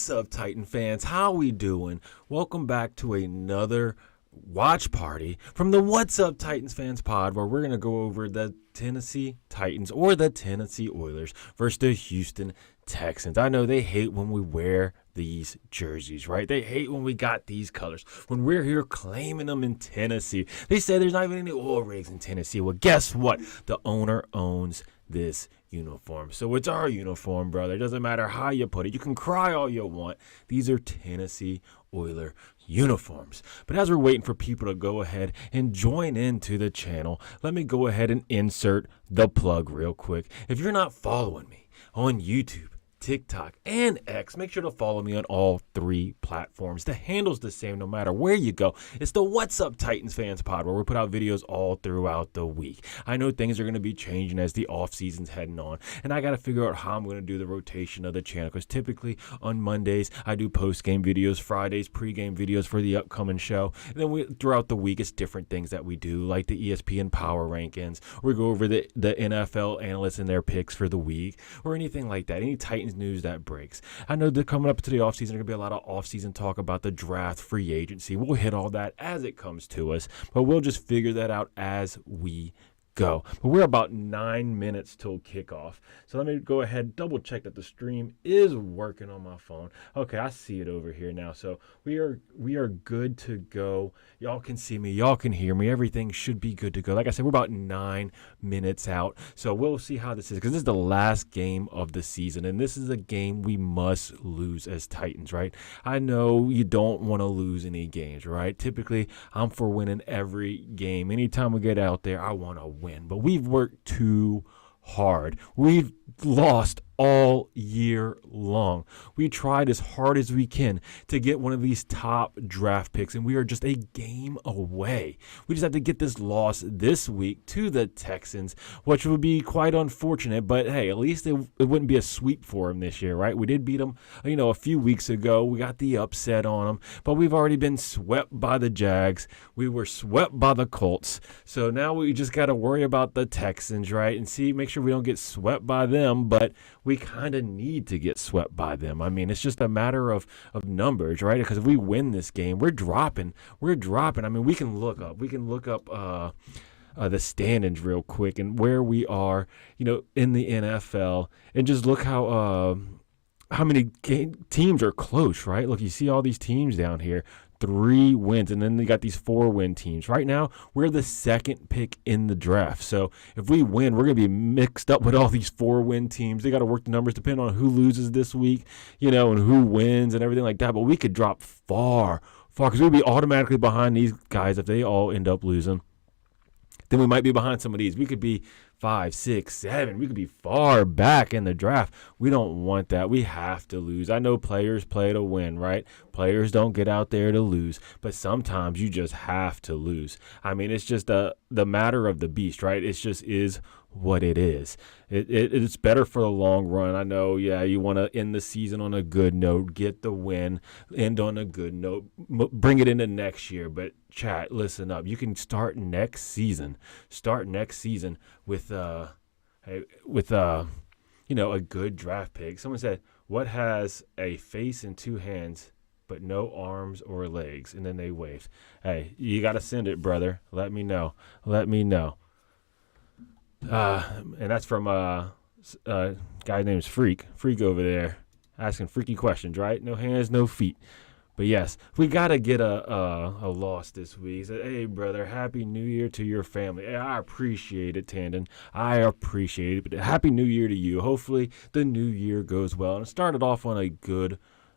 What's up, Titan fans? How we doing? Welcome back to another watch party from the What's Up Titans fans pod, where we're going to go over the Tennessee Titans or the Tennessee Oilers versus the Houston Texans. I know they hate when we wear these jerseys, right? They hate when we got these colors, when we're here claiming them in Tennessee. They say there's not even any oil rigs in Tennessee. Well, guess what? The owner owns this uniform. So it's our uniform, brother. It doesn't matter how you put it. You can cry all you want. These are Tennessee Oiler uniforms. But as we're waiting for people to go ahead and join into the channel, let me go ahead and insert the plug real quick. If you're not following me on YouTube, TikTok, and X, make sure to follow me on all three platforms. The handle's the same no matter where you go. It's the What's Up Titans fans pod, where we put out videos all throughout the week. I know things are going to be changing as the off season's heading on, and I got to figure out how I'm going to do the rotation of the channel, because typically on Mondays I do post-game videos, Fridays pre-game videos for the upcoming show, and then throughout the week it's different things that we do, like the ESPN Power Rankings, or we go over the NFL analysts and their picks for the week, or anything like that, any Titans news that breaks. I know that coming up to the offseason, there's going to be a lot of offseason talk about the draft, free agency. We'll hit all that as it comes to us, but we'll just figure that out as we go. But we're about 9 minutes till kickoff. So let me go ahead, double check that the stream is working on my phone. Okay, I see it over here now. So we are good to go. Y'all can see me, y'all can hear me. Everything should be good to go. Like I said, we're about 9 minutes out. So we'll see how this is, because this is the last game of the season, and this is a game we must lose as Titans, right? I know you don't want to lose any games, right? Typically, I'm for winning every game. Anytime we get out there, I want to win. But we've worked too hard. We've lost all year long. We tried as hard as we can to get one of these top draft picks, and we are just a game away. We just have to get this loss this week to the Texans, which would be quite unfortunate, but hey, at least it wouldn't be a sweep for them this year, right? We did beat them, a few weeks ago. We got the upset on them, but we've already been swept by the Jags. We were swept by the Colts. So now we just got to worry about the Texans, right? And make sure we don't get swept by them, but we kind of need to get swept by them. I mean, it's just a matter of numbers, right? Because if we win this game, we're dropping. I mean, we can look up the standings real quick and where we are, in the NFL, and just look how many teams are close, right? Look, you see all these teams down here. 3 wins, and then they got these 4-win teams. Right now, we're the second pick in the draft. So if we win, we're going to be mixed up with all these 4-win teams. They got to work the numbers depending on who loses this week, and who wins and everything like that. But we could drop far, because we'd be automatically behind these guys if they all end up losing. Then we might be behind some of these. We could be 5, 6, 7. We could be far back in the draft. We don't want that. We have to lose. I know players play to win, right? Players don't get out there to lose, but sometimes you just have to lose. I mean, it's just the matter of the beast, right? It just is what it is. It's better for the long run. I know, you want to end the season on a good note, get the win, end on a good note, bring it into next year. But chat, listen up. You can start next season. With a good draft pick. Someone said, "What has a face and 2 hands, but no arms or legs?" And then they waved. Hey, you got to send it, brother. Let me know. And that's from guy named Freak over there, asking freaky questions, right? No hands, no feet. But yes, we got to get a loss this week. He said, "Hey, brother, Happy New Year to your family." Hey, I appreciate it, Tandon. I appreciate it. But Happy New Year to you. Hopefully the new year goes well. And it started off on a good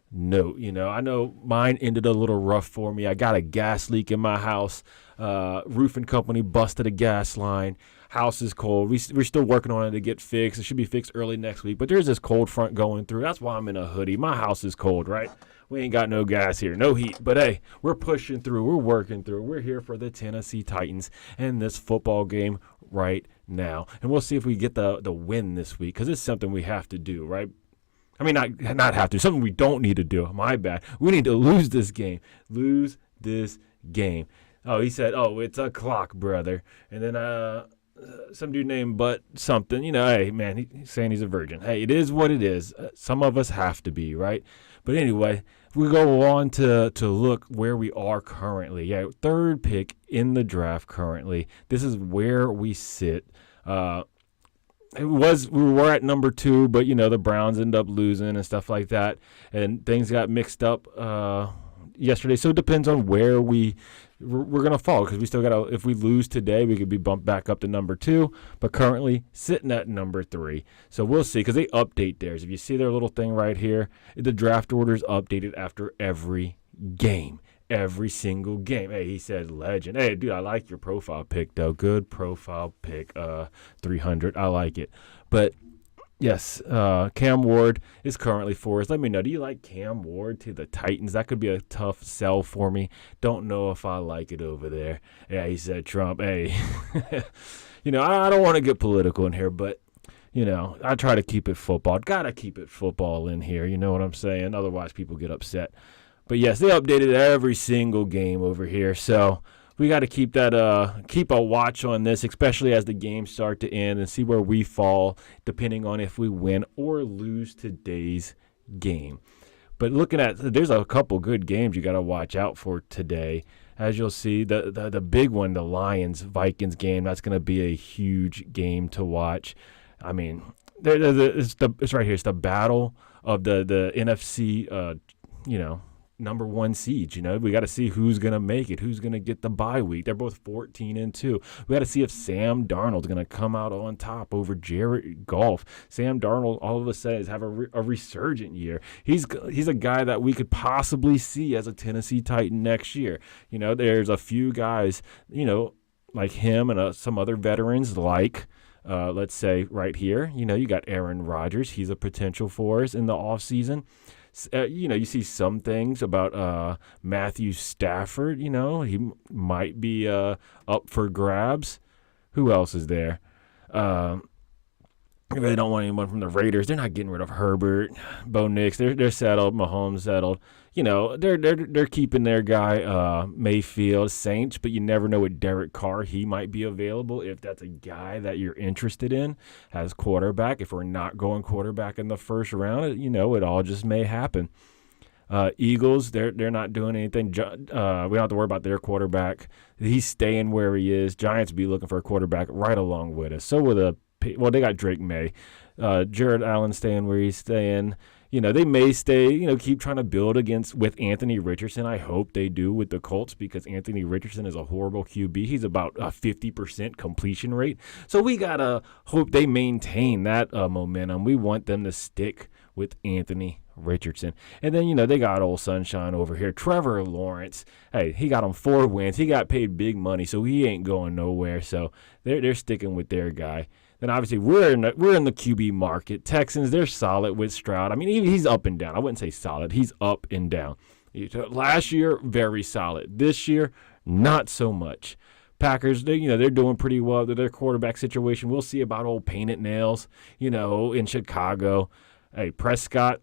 note. I know mine ended a little rough for me. I got a gas leak in my house. Roofing company busted a gas line. House is cold. We're still working on it to get fixed. It should be fixed early next week. But there's this cold front going through. That's why I'm in a hoodie. My house is cold, right? We ain't got no gas here, no heat. But hey, we're pushing through. We're working through. We're here for the Tennessee Titans and this football game right now. And we'll see if we get the win this week, because it's something we have to do, right? I mean, not have to. Something we don't need to do. My bad. We need to lose this game. Lose this game. Oh, he said, "Oh, it's a clock, brother." And then some dude named But something, hey, man, he's saying he's a virgin. Hey, it is what it is. Some of us have to be, right? But anyway, we go on to look where we are currently. Yeah, third pick in the draft currently. This is where we sit. We were at number 2, but the Browns end up losing and stuff like that, and things got mixed up yesterday. So it depends on where we're gonna fall, because we still gotta. If we lose today, we could be bumped back up to number 2, but currently sitting at number 3. So we'll see, because they update theirs. If you see their little thing right here, the draft order is updated after every game. Every single game. Hey, he said legend. Hey, dude, I like your profile pic, though. Good profile pic. 300. I like it. But yes, Cam Ward is currently for us. Let me know. Do you like Cam Ward to the Titans? That could be a tough sell for me. Don't know if I like it over there. Yeah, he said Trump. Hey, I don't want to get political in here, but I try to keep it football. Gotta keep it football in here. You know what I'm saying? Otherwise, people get upset. But yes, they updated every single game over here, so we got to keep a watch on this, especially as the games start to end, and see where we fall, depending on if we win or lose today's game. But there's a couple good games you got to watch out for today. As you'll see, the big one, the Lions-Vikings game, that's going to be a huge game to watch. I mean, it's right here. It's the battle of the NFC, number 1 seed. We got to see who's going to make it, who's going to get the bye week. They're both 14-2. We got to see if Sam Darnold's going to come out on top over Jared Goff. Sam Darnold all of a sudden is have a resurgent year. He's a guy that we could possibly see as a Tennessee Titan next year. There's a few guys, like him and some other veterans like let's say right here, you got Aaron Rodgers. He's a potential for us in the offseason. You see some things about Matthew Stafford. He might be up for grabs. Who else is there? I really don't want anyone from the Raiders. They're not getting rid of Herbert, Bo Nix. They're settled. Mahomes settled. They're keeping their guy Mayfield, Saints, but you never know with Derek Carr. He might be available if that's a guy that you're interested in as quarterback. If we're not going quarterback in the first round, it all just may happen. Eagles, they're not doing anything. We don't have to worry about their quarterback. He's staying where he is. Giants be looking for a quarterback right along with us. So they got Drake May. Jared Allen staying where he's staying. They may stay, keep trying to build with Anthony Richardson. I hope they do with the Colts, because Anthony Richardson is a horrible QB. He's about a 50% completion rate. So we got to hope they maintain that momentum. We want them to stick with Anthony Richardson. And then, they got old sunshine over here. Trevor Lawrence, hey, he got him 4 wins. He got paid big money, so he ain't going nowhere. So they're sticking with their guy. Then obviously we're in the QB market. Texans, they're solid with Stroud. I mean, he's up and down. I wouldn't say solid. He's up and down. Last year, very solid. This year, not so much. Packers, they're doing pretty well with their quarterback situation. We'll see about old painted nails, in Chicago. Hey, Prescott,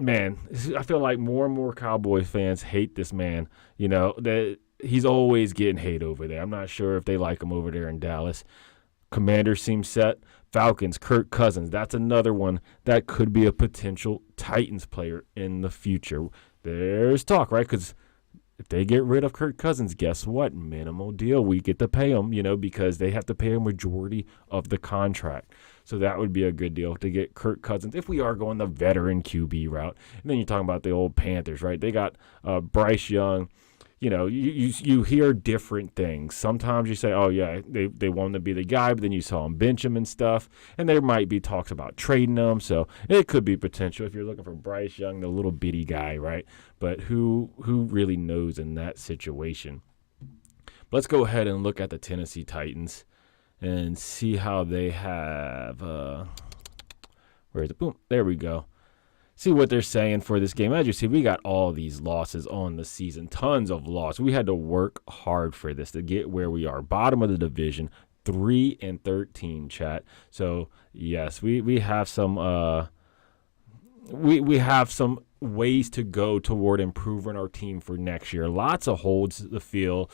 man, I feel like more and more Cowboys fans hate this man. That he's always getting hate over there. I'm not sure if they like him over there in Dallas. Commanders seem set. Falcons, Kirk Cousins. That's another one that could be a potential Titans player in the future. There's talk, right? Because if they get rid of Kirk Cousins, guess what? Minimal deal. We get to pay him, because they have to pay a majority of the contract. So that would be a good deal to get Kirk Cousins if we are going the veteran QB route. And then you're talking about the old Panthers, right? They got Bryce Young. You hear different things. Sometimes you say, oh, yeah, they want him to be the guy, but then you saw him bench him and stuff. And there might be talks about trading him. So it could be potential if you're looking for Bryce Young, the little bitty guy, right? But who really knows in that situation? Let's go ahead and look at the Tennessee Titans and see how they have where is it? Boom. There we go. See what they're saying for this game. As you see, we got all these losses on the season, tons of loss. We had to work hard for this to get where we are. Bottom of the division, 3-13, chat. So yes, we have some we have some ways to go toward improving our team for next year. Lots of holds to fill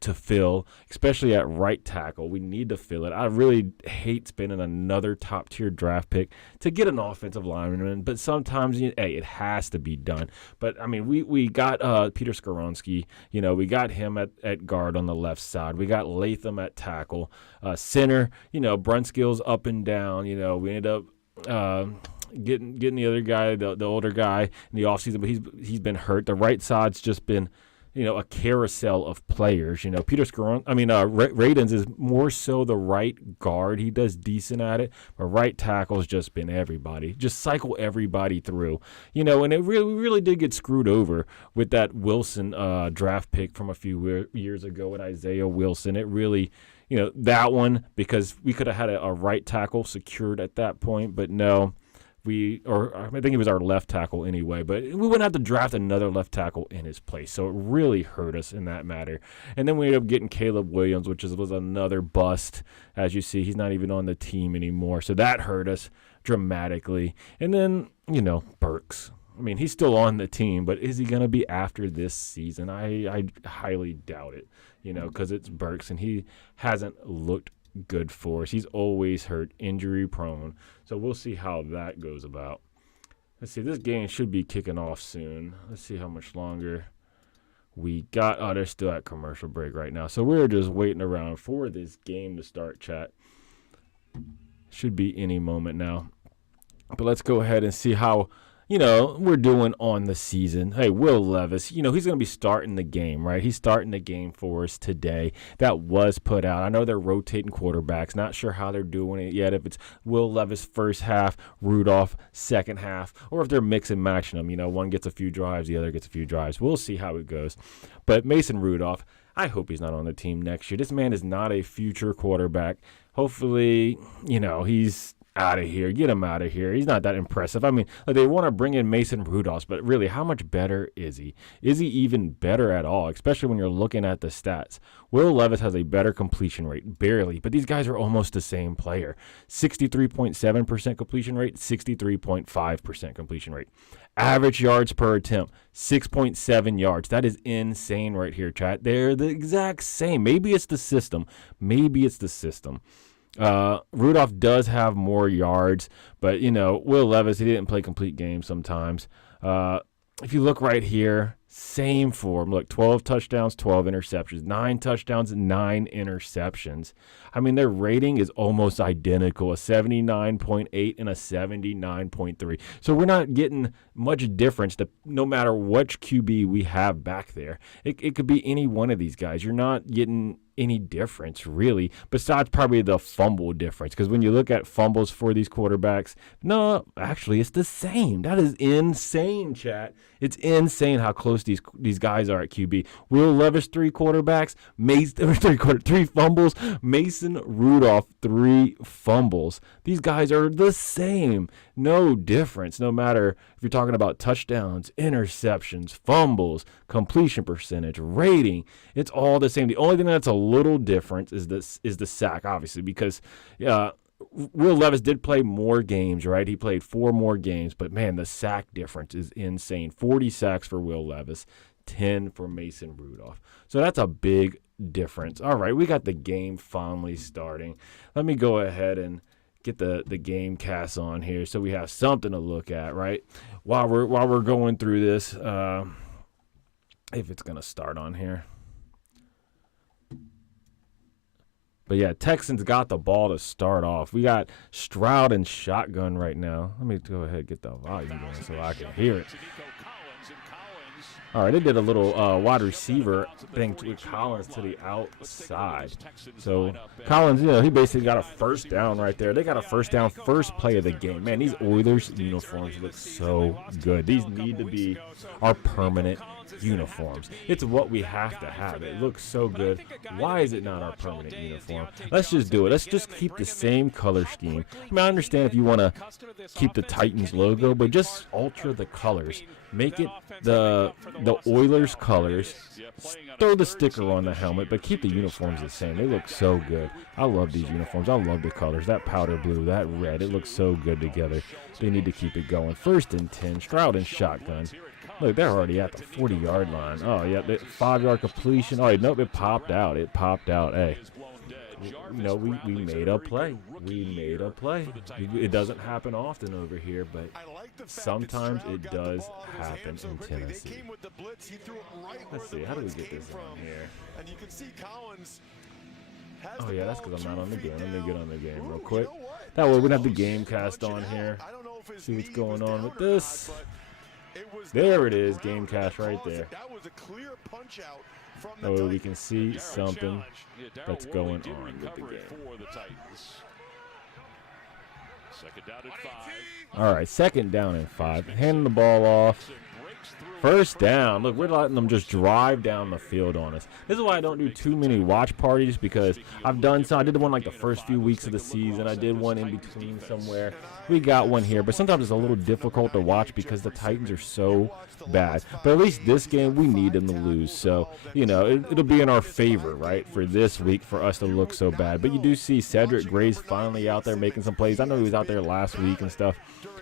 to fill, especially at right tackle. We need to fill it. I really hate spending another top-tier draft pick to get an offensive lineman, but sometimes, hey, it has to be done. But, I mean, we got Peter Skoronski. We got him at guard on the left side. We got Latham at tackle. Center, Brunskill's up and down. We ended up getting the other guy, the older guy in the offseason, but he's been hurt. The right side's just been a carousel of players. Peter Radens is more so the right guard. He does decent at it, but right tackle's just been everybody. Just cycle everybody through. And we really did get screwed over with that Wilson draft pick from a few years ago with Isaiah Wilson. It really, that one, because we could have had a right tackle secured at that point, but no. I think he was our left tackle anyway, but we wouldn't have to draft another left tackle in his place. So it really hurt us in that matter. And then we ended up getting Caleb Williams, which was another bust. As you see, he's not even on the team anymore. So that hurt us dramatically. And then, Burks. I mean, he's still on the team, but is he going to be after this season? I highly doubt it, because it's Burks, and he hasn't looked good for us. He's always hurt, injury prone. So we'll see how that goes about. Let's see, this game should be kicking off soon. Let's see how much longer we got. Oh, they're still at commercial break right now. So we're just waiting around for this game to start, chat. Should be any moment now. But let's go ahead and see how we're doing on the season. Hey, Will Levis, he's going to be starting the game, right? He's starting the game for us today. That was put out. I know they're rotating quarterbacks. Not sure how they're doing it yet. If it's Will Levis first half, Rudolph second half, or if they're mix and matching them. One gets a few drives, the other gets a few drives. We'll see how it goes. But Mason Rudolph, I hope he's not on the team next year. This man is not a future quarterback. Hopefully, he's out of here. Get him out of here. He's not that impressive. I mean, they want to bring in Mason Rudolph, but really, how much better is he? Is he even better at all, especially when you're looking at the stats? Will Levis has a better completion rate, barely, but these guys are almost the same player. 63.7% completion rate, 63.5% completion rate. Average yards per attempt, 6.7 yards. That is insane right here, chat. They're the exact same. Maybe it's the system. Rudolph does have more yards, but, Will Levis, he didn't play complete games sometimes. If you look right here, same form. Look, 12 touchdowns, 12 interceptions. 9 touchdowns, 9 interceptions. I mean, their rating is almost identical, a 79.8 and a 79.3. So we're not getting much difference no matter which QB we have back there. It could be any one of these guys. You're not getting any difference, really, besides probably the fumble difference. Because when you look at fumbles for these quarterbacks, no, actually, it's the same. That is insane, chat. It's insane how close these guys are at QB. Will Levis, 3 quarterbacks, 3 fumbles. Mason Rudolph, 3 fumbles. These guys are the same. No difference, no matter if you're talking about touchdowns, interceptions, fumbles, completion percentage, rating. It's all the same. The only thing that's a little different is the sack, obviously, because Will Levis did play more games, right? He played 4 more games, but, man, the sack difference is insane. 40 sacks for Will Levis, 10 for Mason Rudolph. So that's a big difference. All right, we got the game finally starting. Let me go ahead and get the game cast on here so we have something to look at, right? While we're going through this, if it's going to start on here. But, yeah, Texans got the ball to start off. We got Stroud in shotgun right now. Let me go ahead and get the volume going so I can hear it. All right, they did a little wide receiver thing with Collins to the outside. So Collins, he basically got a first down right there. They got a first down, first play of the game. Man, these Oilers uniforms look so good. These need to be our permanent uniforms. It's what we have to have. It looks so good. Why is it not our permanent uniform? Let's just do it. Let's just keep the same color scheme. I mean, I understand if you want to keep the Titans logo, but just alter the colors. Make it the Oilers colors. Throw the sticker on the helmet, but keep the uniforms the same. They look so good. I love these uniforms. I love the colors. That powder blue, that red, it looks so good together. They need to keep it going. 1st and 10, Stroud in shotgun. Look, they're already at the 40-yard line. Oh, yeah, 5-yard completion. Oh, nope, it popped out. It popped out. Hey, we made a play. We made a play. It doesn't happen often over here, but sometimes it does happen in Tennessee. Let's see, how do we get this on here? Oh, yeah, that's because I'm not on the game. Let me get on the game real quick. That way we don't have the game cast on here. See what's going on with this. There it is, game cast right there. That way we can see something that's going on with the game. All right, 2nd down and 5. Handing the ball off. 1st down. Look, we're letting them just drive down the field on us. This is why I don't do too many watch parties, because I've done some. I did one like the first few weeks of the season. I did one in between somewhere. We got one here, but sometimes it's a little difficult to watch because the Titans are so bad. But at least this game, we need them to lose. So, it'll be in our favor, right, for this week for us to look so bad. But you do see Cedric Gray's finally out there making some plays. I know he was out there last week and stuff,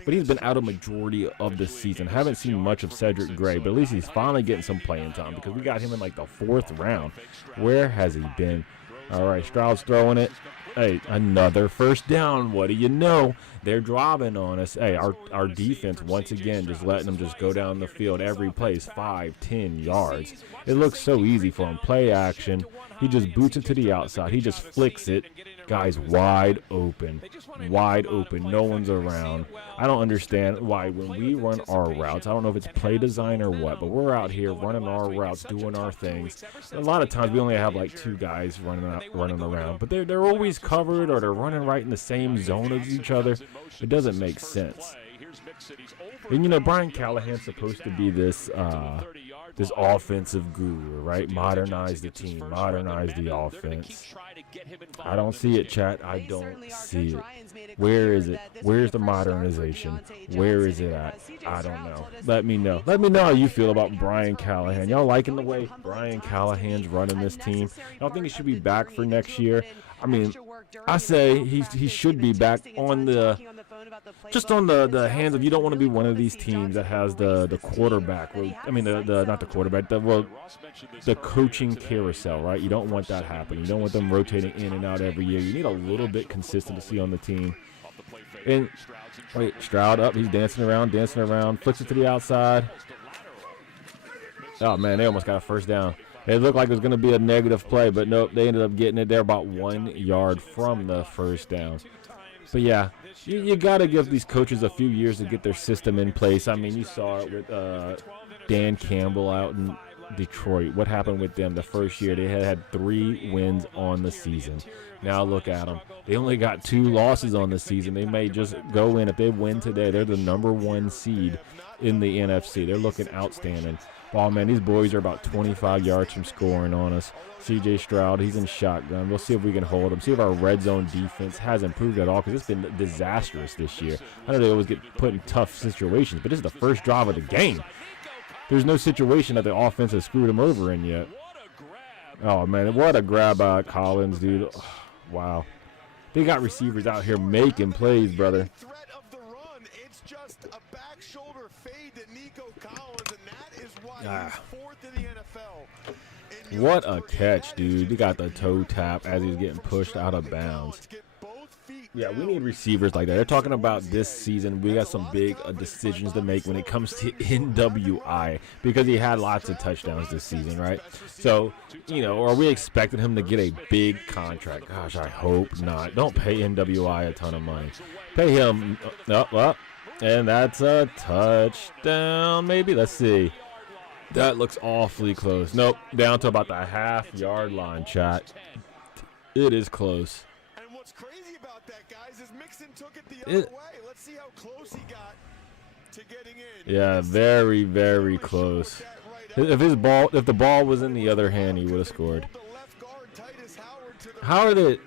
but he's been out a majority of the season. Haven't seen much of Cedric Gray, but at least he's finally getting some playing time because we got him in like the 4th round. Where has he been? All right, Stroud's throwing it. Hey, another 1st down. What do you know? They're driving on us. Hey, our defense, once again, just letting them just go down the field. Every play is 5, 10 yards. It looks so easy for him. Play action. He just boots it to the outside. He just flicks it. Guy's wide open. Wide open. No one's around. I don't understand why when we run our routes, I don't know if it's play design or what, but we're out here running our routes, doing our things. A lot of times we only have like 2 guys running around, but they're always covered or they're running right in the same zone as each other. It doesn't make sense. And Brian Callahan's supposed to be this offensive guru, right? Modernize the team, modernize the offense. I don't see it, chat. I don't see it. Where is it? Where's the modernization? Where is it at? I don't know. Let me know. Let me know how you feel about Brian Callahan. Y'all liking the way Brian Callahan's running this team? Y'all think he should be back for next year? I mean, I say he should be back on the hands of, you don't want to be one of these teams that has the quarterback. Not the quarterback, the coaching carousel, right? You don't want that happening. You don't want them rotating in and out every year. You need a little bit consistency on the team. And wait, Stroud up. He's dancing around, flicks it to the outside. Oh man, they almost got a 1st down. It looked like it was going to be a negative play, but nope, they ended up getting it. They're about 1 yard from the 1st down. But yeah, you got to give these coaches a few years to get their system in place. I mean, you saw it with Dan Campbell out in Detroit. What happened with them the first year? They had 3 wins on the season. Now look at them. They only got 2 losses on the season. They may just go in. If they win today, they're the #1 seed in the NFC. They're looking outstanding. Oh, man, these boys are about 25 yards from scoring on us. C.J. Stroud, he's in shotgun. We'll see if we can hold him. See if our red zone defense has improved at all, because it's been disastrous this year. I know they always get put in tough situations, but this is the first drive of the game. There's no situation that the offense has screwed them over in yet. Oh, man, what a grab by Collins, dude. Oh, wow. They got receivers out here making plays, brother. What a catch, dude. He got the toe tap as he was getting pushed out of bounds. Yeah, we need receivers like that. They're talking about this season. We got some big decisions to make when it comes to NWI, because he had lots of touchdowns this season, right? So, are we expecting him to get a big contract? Gosh, I hope not. Don't pay NWI a ton of money. Pay him and that's a touchdown, maybe. Let's see. That looks awfully close. Nope, down to about the half-yard line, chat. It is close. And what's crazy about that, guys, is Mixon took it the other way. Let's see how close he got to getting in. Yeah, very, very close. If the ball was in the other hand, he would have scored. How are they?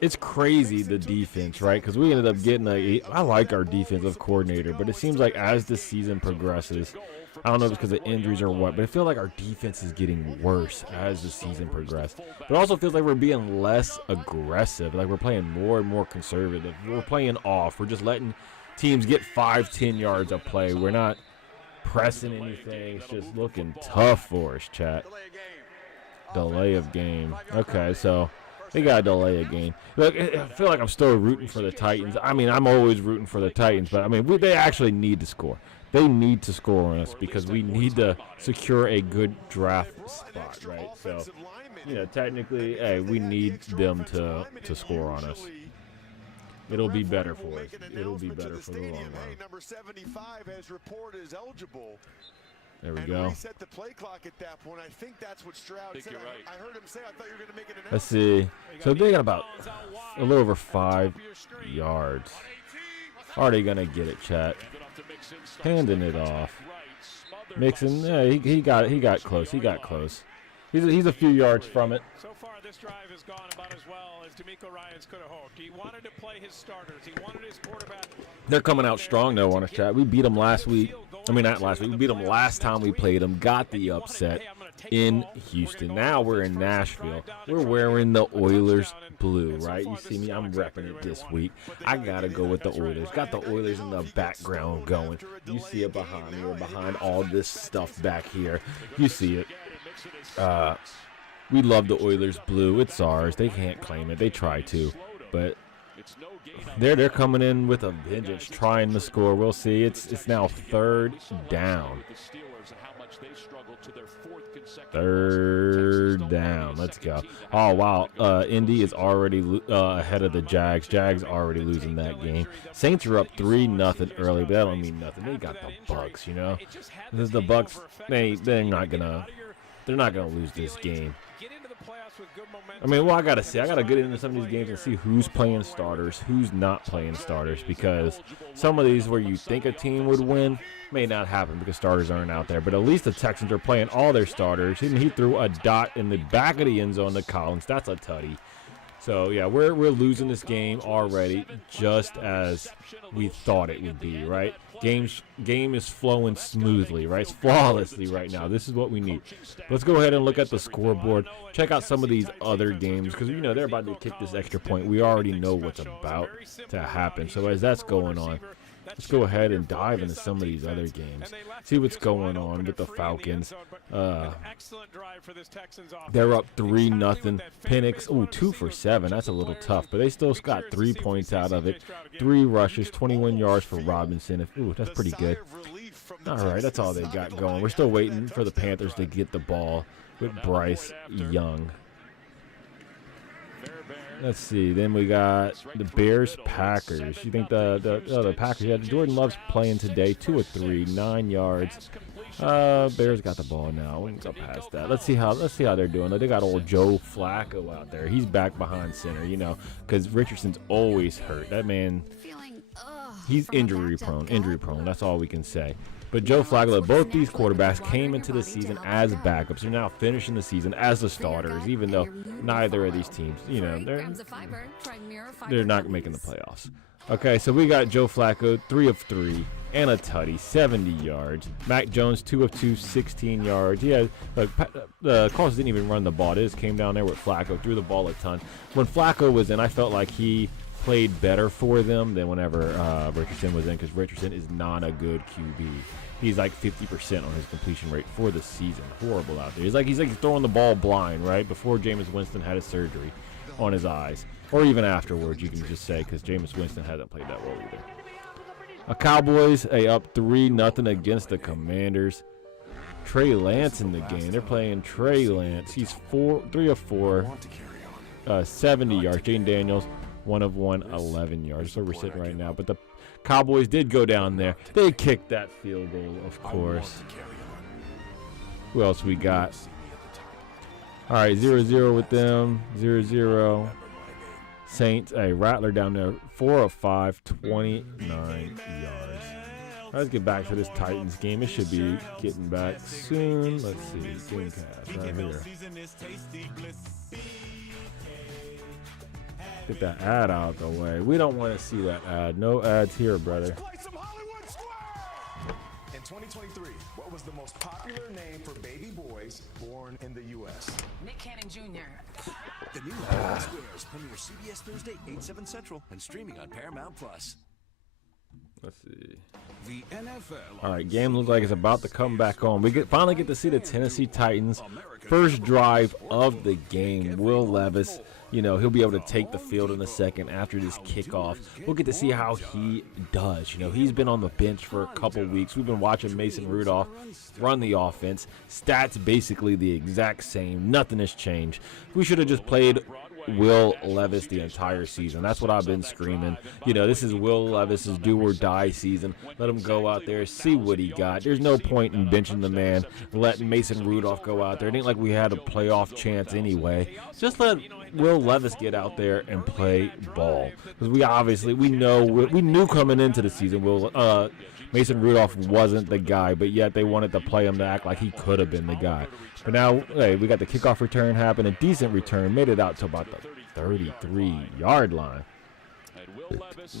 It's crazy, the defense, right? Because we ended up getting I like our defensive coordinator, but it seems like as the season progresses, I don't know if it's because of injuries or what, but I feel like our defense is getting worse as the season progressed. But it also feels like we're being less aggressive, like we're playing more and more conservative. We're playing off. We're just letting teams get 5-10 yards of play. We're not pressing anything. It's just looking tough for us, chat. Delay of game. Okay, so they got to delay a game. Look, I feel like I'm still rooting for the Titans. I mean, I'm always rooting for the Titans, but I mean, they actually need to score. They need to score on us because we need to secure a good draft spot, right? So, you know, technically, hey, we need them to score on us. It'll be better for us. It'll be better for the long run. Number 75 has reported as eligible. There we go. Reset the play clock at that point. I think that's what Stroud said. I heard him say, I thought you were going to make an announcement. Let's see. So they got about a little over 5 yards. Are they going to get it, chat? Handing it off. Mixon, yeah, he got close. He got close. He's a few yards from it. So far, this drive has gone about as well as DeMeco Ryans could have hoped. He wanted to play his starters. He wanted his quarterback. They're coming out strong, though, on us, chat. We beat them last week. I mean, not last week. We beat them last time we played them. Got the upset in Houston. Now we're in Nashville. We're wearing the Oilers blue, right? You see me? I'm repping it this week. I got to go with the Oilers. Got the Oilers in the background going. You see it behind me. We're behind all this stuff back here. You see it. We love the Oilers blue. It's ours. They can't claim it. They try to, but they're coming in with a vengeance, trying to score. We'll see. It's now 3rd down. 3rd down. Let's go. Oh wow. Indy is already ahead of the Jags. Jags already losing that game. Saints are up 3-0 early, but that don't mean nothing. They got the Bucks, you know. This is the Bucks. They're not gonna lose this game. I mean, well, I got to get into some of these games and see who's playing starters, who's not playing starters, because some of these where you think a team would win may not happen because starters aren't out there. But at least the Texans are playing all their starters. And he threw a dot in the back of the end zone to Collins. That's a tutty. So, yeah, we're losing this game already just as we thought it would be, right? Game is flowing smoothly, right? It's flawlessly right now. This is what we need. Let's go ahead and look at the scoreboard. Check out some of these other games because, you know, they're about to kick this extra point. We already know what's about to happen. So as that's going on, let's go ahead and dive into some of these other games. See what's going on with the Falcons. They're up 3-0. Penix, 2 for 7. That's a little tough, but they still got 3 points out of it. 3 rushes, 21 yards for Robinson. That's pretty good. All right, that's all they got going. We're still waiting for the Panthers to get the ball with Bryce Young. Let's see. Then we got the Bears, Packers. You think the Packers? Yeah, Jordan Love's playing today. 2 of 3, 9 yards. Bears got the ball now. We can go past that. Let's see how they're doing. They got old Joe Flacco out there. He's back behind center, you know, because Richardson's always hurt. That man, he's injury prone. That's all we can say. But Joe Flacco, both these quarterbacks came into the season as backups. They're now finishing the season as the starters, even though neither of these teams, you know, they're not making the playoffs. Okay, so we got Joe Flacco, 3 of 3, and a tutty, 70 yards. Mac Jones, 2 of 2, 16 yards. Yeah, look, the Colts didn't even run the ball. They just came down there with Flacco, threw the ball a ton. When Flacco was in, I felt like he played better for them than whenever Richardson was in, because Richardson is not a good QB. He's like 50% on his completion rate for the season. Horrible out there. He's like throwing the ball blind, right? Before Jameis Winston had his surgery on his eyes. Or even afterwards, you can just say, because Jameis Winston hasn't played that well either. Cowboys up 3-0 against the Commanders. Trey Lance in the game. They're playing Trey Lance. He's 3 of 4, 70 yards. Jaden Daniels, 1 of 1, 11 yards. That's where we're sitting right now. But the Cowboys did go down there. They kicked that field goal, of course. Who else we got? All right, 0-0 with them. 0-0. Saints, Rattler down there, 4 of 5, 29 yards. Let's get back to this Titans game. It should be getting back soon. Let's see. Gamecast right here. Get that ad out the way. We don't want to see that ad. No ads here, brother. In 2023, what was the most popular name for baby boys born in the U.S.? Nick Cannon Jr. The new Hollywood Squares premiere CBS Thursday, 8/7 Central, and streaming on Paramount Plus. Let's see. The NFL. All right, game looks like it's about to come back on. We finally get to see the Tennessee Titans first drive of the game. Will Levis, you know, he'll be able to take the field in a second after this kickoff. We'll get to see how he does. You know, he's been on the bench for a couple weeks. We've been watching Mason Rudolph run the offense. Stats basically the exact same. Nothing has changed. We should have just played Will Levis the entire season. That's what I've been screaming. You know, this is Will Levis's do or die season. Let him go out there, see what he got. There's no point in benching the man, letting Mason Rudolph go out there. It ain't like we had a playoff chance anyway. Just let Will Levis get out there and play ball. Because we knew coming into the season Mason Rudolph wasn't the guy, but yet they wanted to play him to act like he could have been the guy. But now, hey, we got the kickoff return happen, a decent return, made it out to about the 33-yard line.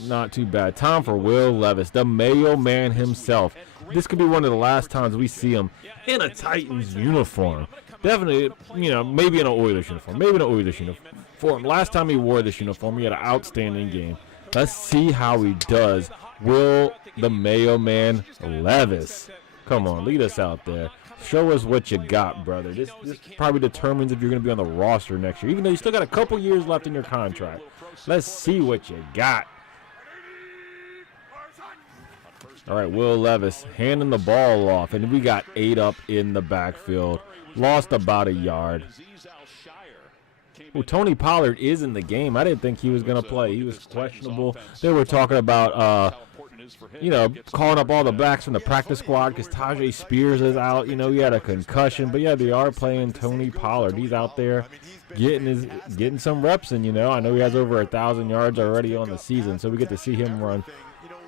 Not too bad. Time for Will Levis, the Mayo Man himself. This could be one of the last times we see him in a Titans uniform. Definitely, you know, maybe in an Oilers uniform. Last time he wore this uniform, he had an outstanding game. Let's see how he does. Will the Mayo Man Levis. Come on, lead us out there. Show us what you got, brother. This probably determines if you're going to be on the roster next year, even though you still got a couple years left in your contract. Let's see what you got. All right, Will Levis handing the ball off, and we got 8 up in the backfield. Lost about a yard. Well, Tony Pollard is in the game. I didn't think he was going to play. He was questionable. They were talking about you know, calling up all the backs from the practice squad because Tajay Spears is out. You know, he had a concussion. But, yeah, they are playing Tony Pollard. He's out there getting some reps in, you know. I know he has over 1,000 yards already on the season, so we get to see him run,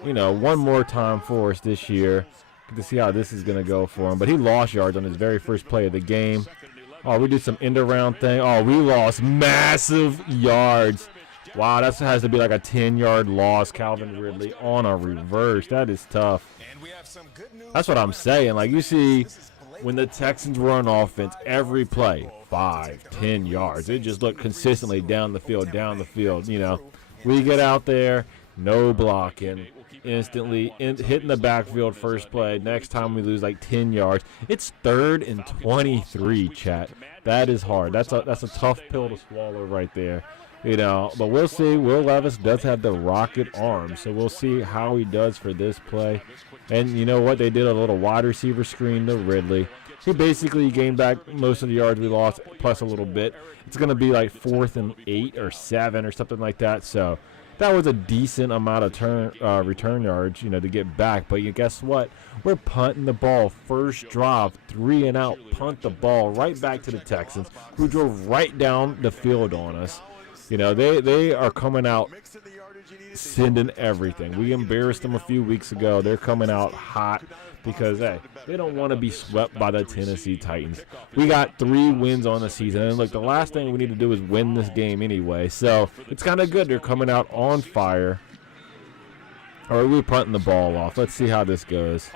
you know, one more time for us this year. Get to see how this is going to go for him. But he lost yards on his very first play of the game. Oh, we did some end-around thing. Oh, we lost massive yards. Wow, that has to be like a 10-yard loss, Calvin Ridley, on a reverse. That is tough. That's what I'm saying. Like, you see, when the Texans were on offense, every play, 5, 10 yards. It just looked consistently down the field, you know. We get out there, no blocking, instantly hitting the backfield first play. Next time we lose like 10 yards. It's 3rd and 23, chat. That is hard. That's a tough pill to swallow right there. You know, but we'll see. Will Levis does have the rocket arm, so we'll see how he does for this play. And you know what? They did a little wide receiver screen to Ridley. He basically gained back most of the yards we lost, plus a little bit. It's going to be like 4th and 8 or 7 or something like that. So that was a decent amount of return yards, you know, to get back. But you guess what? We're punting the ball. First drive, 3 and out, punt the ball right back to the Texans, who drove right down the field on us. You know, they are coming out sending everything. We embarrassed them a few weeks ago. They're coming out hot because, hey, they don't want to be swept by the Tennessee Titans. We got 3 wins on the season. And, look, the last thing we need to do is win this game anyway. So it's kind of good. They're coming out on fire. All right, we're punting the ball off. Let's see how this goes.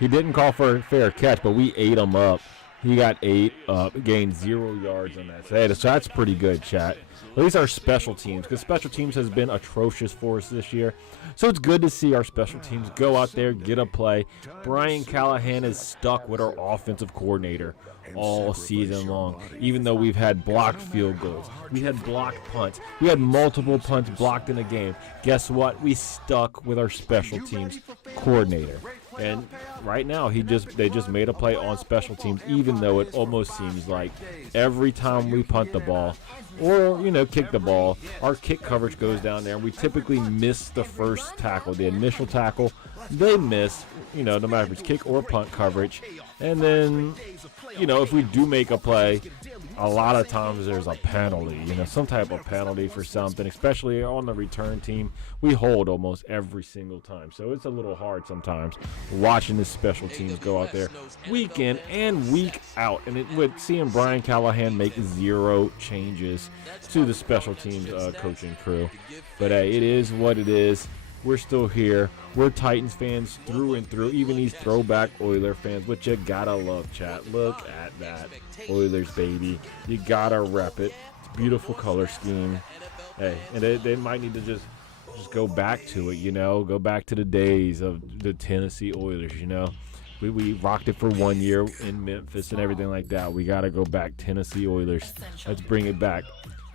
He didn't call for a fair catch, but we ate him up. He got 8 up, gained 0 yards on that. So that's pretty good, chat. At least our special teams, because special teams has been atrocious for us this year. So it's good to see our special teams go out there, get a play. Brian Callahan is stuck with our offensive coordinator all season long, even though we've had blocked field goals. We had blocked punts. We had multiple punts blocked in a game. Guess what? We stuck with our special teams coordinator. And right now, they just made a play on special teams, even though it almost seems like every time we punt the ball or, you know, kick the ball, our kick coverage goes down there, and we typically miss the first tackle, the initial tackle. They miss, you know, no matter if it's kick or punt coverage. And then, you know, if we do make a play, a lot of times there's a penalty, you know, some type of penalty for something, especially on the return team. We hold almost every single time. So it's a little hard sometimes watching the special teams go out there week in and week out. And with seeing Brian Callahan make 0 changes to the special teams coaching crew. But hey, it is what it is. We're still here. We're Titans fans through and through, even these throwback Oilers fans, which you gotta love, chat. Look at that. Oilers, baby. You gotta rep it. It's a beautiful color scheme. Hey, and they might need to just just go back to it, go back to the days of the Tennessee Oilers, We rocked it for 1 year in Memphis and everything like that. We got to go back Tennessee Oilers. Let's bring it back.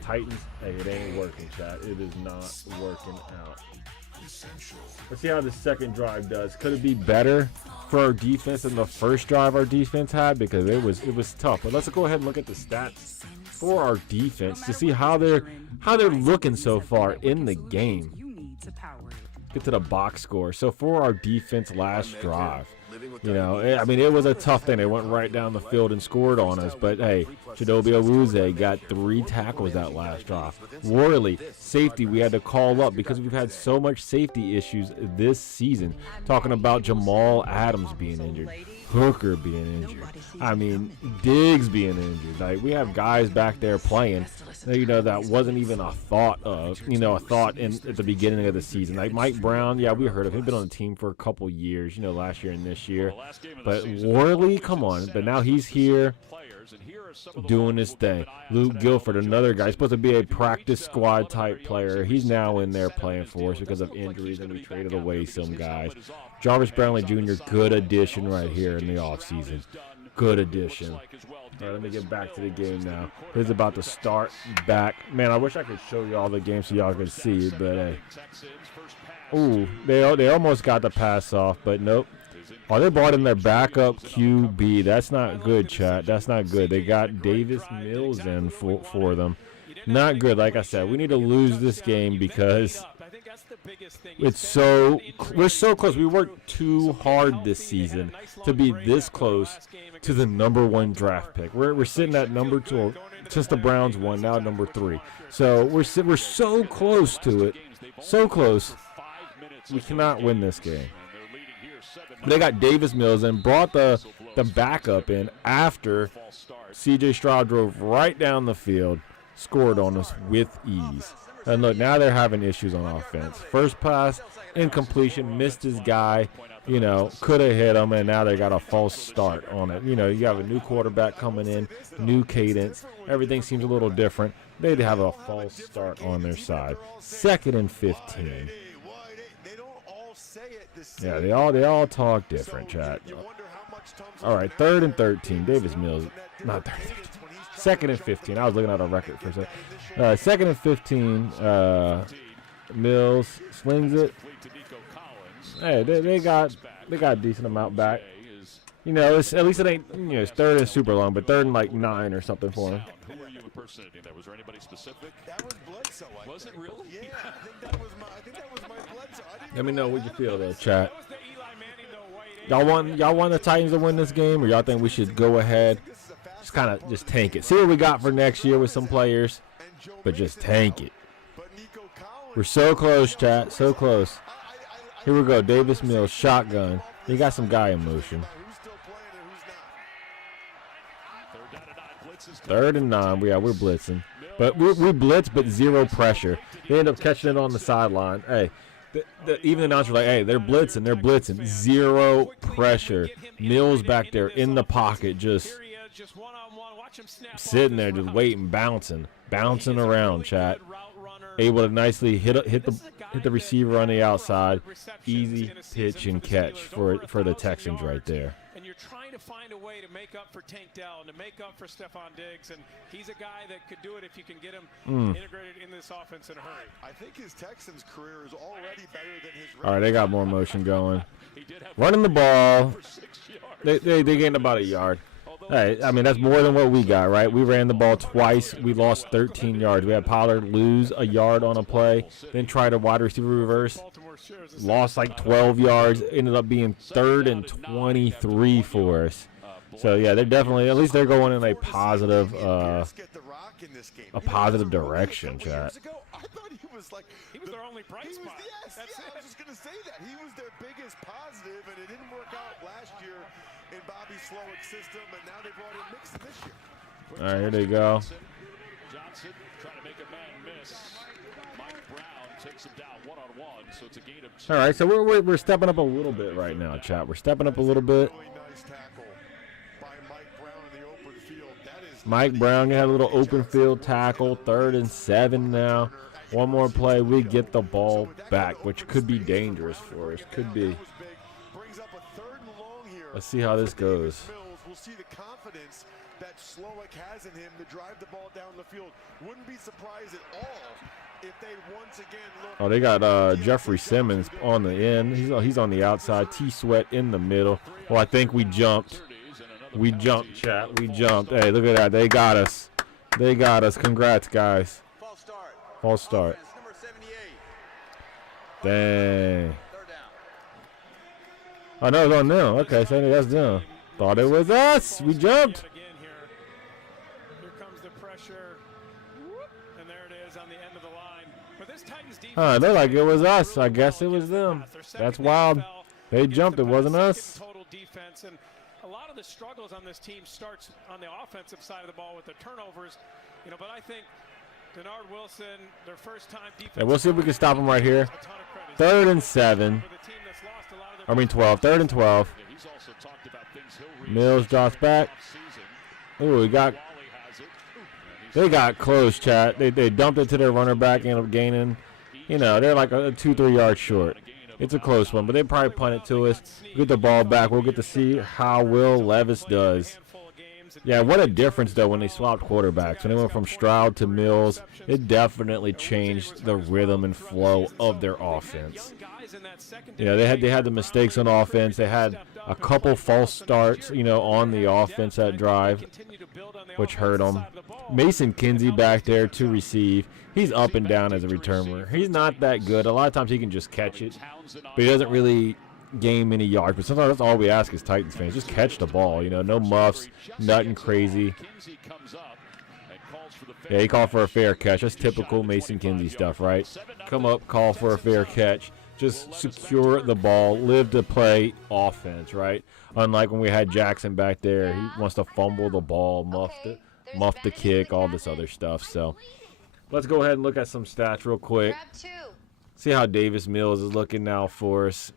Titans, hey, it ain't working, chat. It is not working out. Let's see how the second drive does. Could it be better for our defense than the first drive our defense had? Because it was tough. But let's go ahead and look at the stats for our defense to see how they're looking so far in the game. Get to the box score. So for our defense last drive, it was a tough thing. They went right down the field and scored on us. But, hey, Chidobe Awuzie got 3 tackles that last drive. Worley, safety, we had to call up because we've had so much safety issues this season. Talking about Jamal Adams being injured, Hooker being injured, Diggs being injured. Like, we have guys back there playing, that wasn't even a thought of, at the beginning of the season. Like Mike Brown, yeah, we heard of him. He's been on the team for a couple years, last year and this year. But Worley, come on. But now he's here doing his thing. Luke Guilford, another guy, supposed to be a practice squad type player. He's now in there playing for us because of injuries, and we traded away some guys. Jarvis Brownlee Jr., good addition right here in the offseason. Good addition. All right, let me get back to the game now. It's about to start back. Man, I wish I could show you all the game so y'all could see it, but hey. Ooh, they almost got the pass off, but nope. Oh, they brought in their backup QB. That's not good, chat. That's not good. They got Davis Mills in for them. Not good. Like I said, we need to lose this game because we're so close. We worked too hard this season to be this close to the #1 draft pick. We're sitting at number 2 since the Browns won, now number 3. So we're so close to it. So close. We cannot win this game. They got Davis Mills and brought the backup in after C.J. Stroud drove right down the field, scored on us with ease. And look, now they're having issues on offense. First pass, incompletion, missed his guy, could have hit him, and now they got a false start on it. You have a new quarterback coming in, new cadence. Everything seems a little different. They'd have a false start on their side. 2nd and 15. Yeah, they all talk different, chat. All right, 3rd and 13. Davis Mills, not 3rd and 13. 2nd and 15. I was looking at a record for a second. 2nd and 15. Mills slings it. Hey, they got a decent amount back. It's, at least it ain't it's 3rd and super long, but 3rd and like 9 or something for him. Who were you impersonating there? Was there anybody specific? That was Bledsoe. Was it really? Yeah, I think that was my Bledsoe. Let me know what you feel there, chat. Y'all want the Titans to win this game, or y'all think we should go ahead, just tank it? See what we got for next year with some players, but just tank it. We're so close, chat. So close. Here we go. Davis Mills, shotgun. He got some guy in motion. 3rd and 9. We're blitzing. But we blitz, but 0 pressure. They end up catching it on the sideline. Hey, even the announcer like, hey, they're blitzing. 0 pressure. Mills back there in the pocket, just sitting there, just waiting, bouncing around, chat. Able to nicely hit the receiver on the outside. Easy pitch and catch for the Texans right there. And you're trying to find a way to make up for Tank Dell and to make up for Stephon Diggs, and he's a guy that could do it if you can get him integrated in this offense in a hurry. I think his Texans career is already better than his. All right, they got more motion going. Running the ball. They gained about a yard. Hey, that's more than what we got, right? We ran the ball twice. We lost 13 yards. We had Pollard lose a yard on a play, then tried a wide receiver reverse. Lost like 12 yards. Ended up being 3rd and 23 for us. So, yeah, they're definitely, at least they're going in a positive direction, chat. He was their only bright spot. I was just going to say that. He was their biggest positive, and it didn't work out last year in Bobby Slowick's system, and now they brought in Mixon this year. All right, here they go. Johnson trying to make a man miss. Mike Brown takes him down one-on-one, so it's a gain of 2. All right, so we're stepping up a little bit right now, chat. We're stepping up a little bit. Really nice tackle by Mike Brown in the open field. That is Mike Brown had a little open field tackle. 3rd and 7 now. One more play, we get the ball back, which could be dangerous for us. Could be. Let's see how this goes. We'll see the confidence that Slowick has in him to drive the ball down the field. Wouldn't be surprised at all if they once again look. Oh, they got Jeffrey Simmons on the end. He's on the outside. T-Sweat in the middle. Well, I think we jumped. We jumped, chat. We jumped. Hey, look at that. They got us. They got us. Congrats, guys. False start. False start. Offense, number 78. Dang. Third down. Oh, no, it's on them. Okay, so that's them. Thought it was us. We jumped. Here comes the pressure. And there it is on the end of the line. But this Titans defense, They're like it was us. I guess it was them. That's wild. They jumped. It wasn't us. Total defense, and a lot of the struggles on this team starts on the offensive side of the ball with the turnovers. But I think Denard Wilson, their first time defense. Hey, we'll see if we can stop them right here. 3rd and 7. I mean 12. 3rd and 12. Mills drops back. Ooh, they got close, chat. They dumped it to their runner back, ended up gaining. They're like a 2-3 yards short. It's a close one, but they probably punt it to us. Get the ball back. We'll get to see how Will Levis does. Yeah, what a difference, though, when they swapped quarterbacks. When they went from Stroud to Mills, it definitely changed the rhythm and flow of their offense. Yeah, they had the mistakes on offense. They had a couple false starts, on the offense that drive, which hurt them. Mason Kinsey back there to receive. He's up and down as a returner. He's not that good. A lot of times he can just catch it, but he doesn't really gain many yards. But sometimes that's all we ask as Titans fans. Just catch the ball, no muffs, nothing crazy. Yeah, he called for a fair catch. That's typical Mason Kinsey stuff, right? Come up, call for a fair catch. Just secure the ball, live to play offense, right? Unlike when we had Jackson back there. He wants to fumble the ball, muff the kick, all this other stuff. So let's go ahead and look at some stats real quick. See how Davis Mills is looking now for us.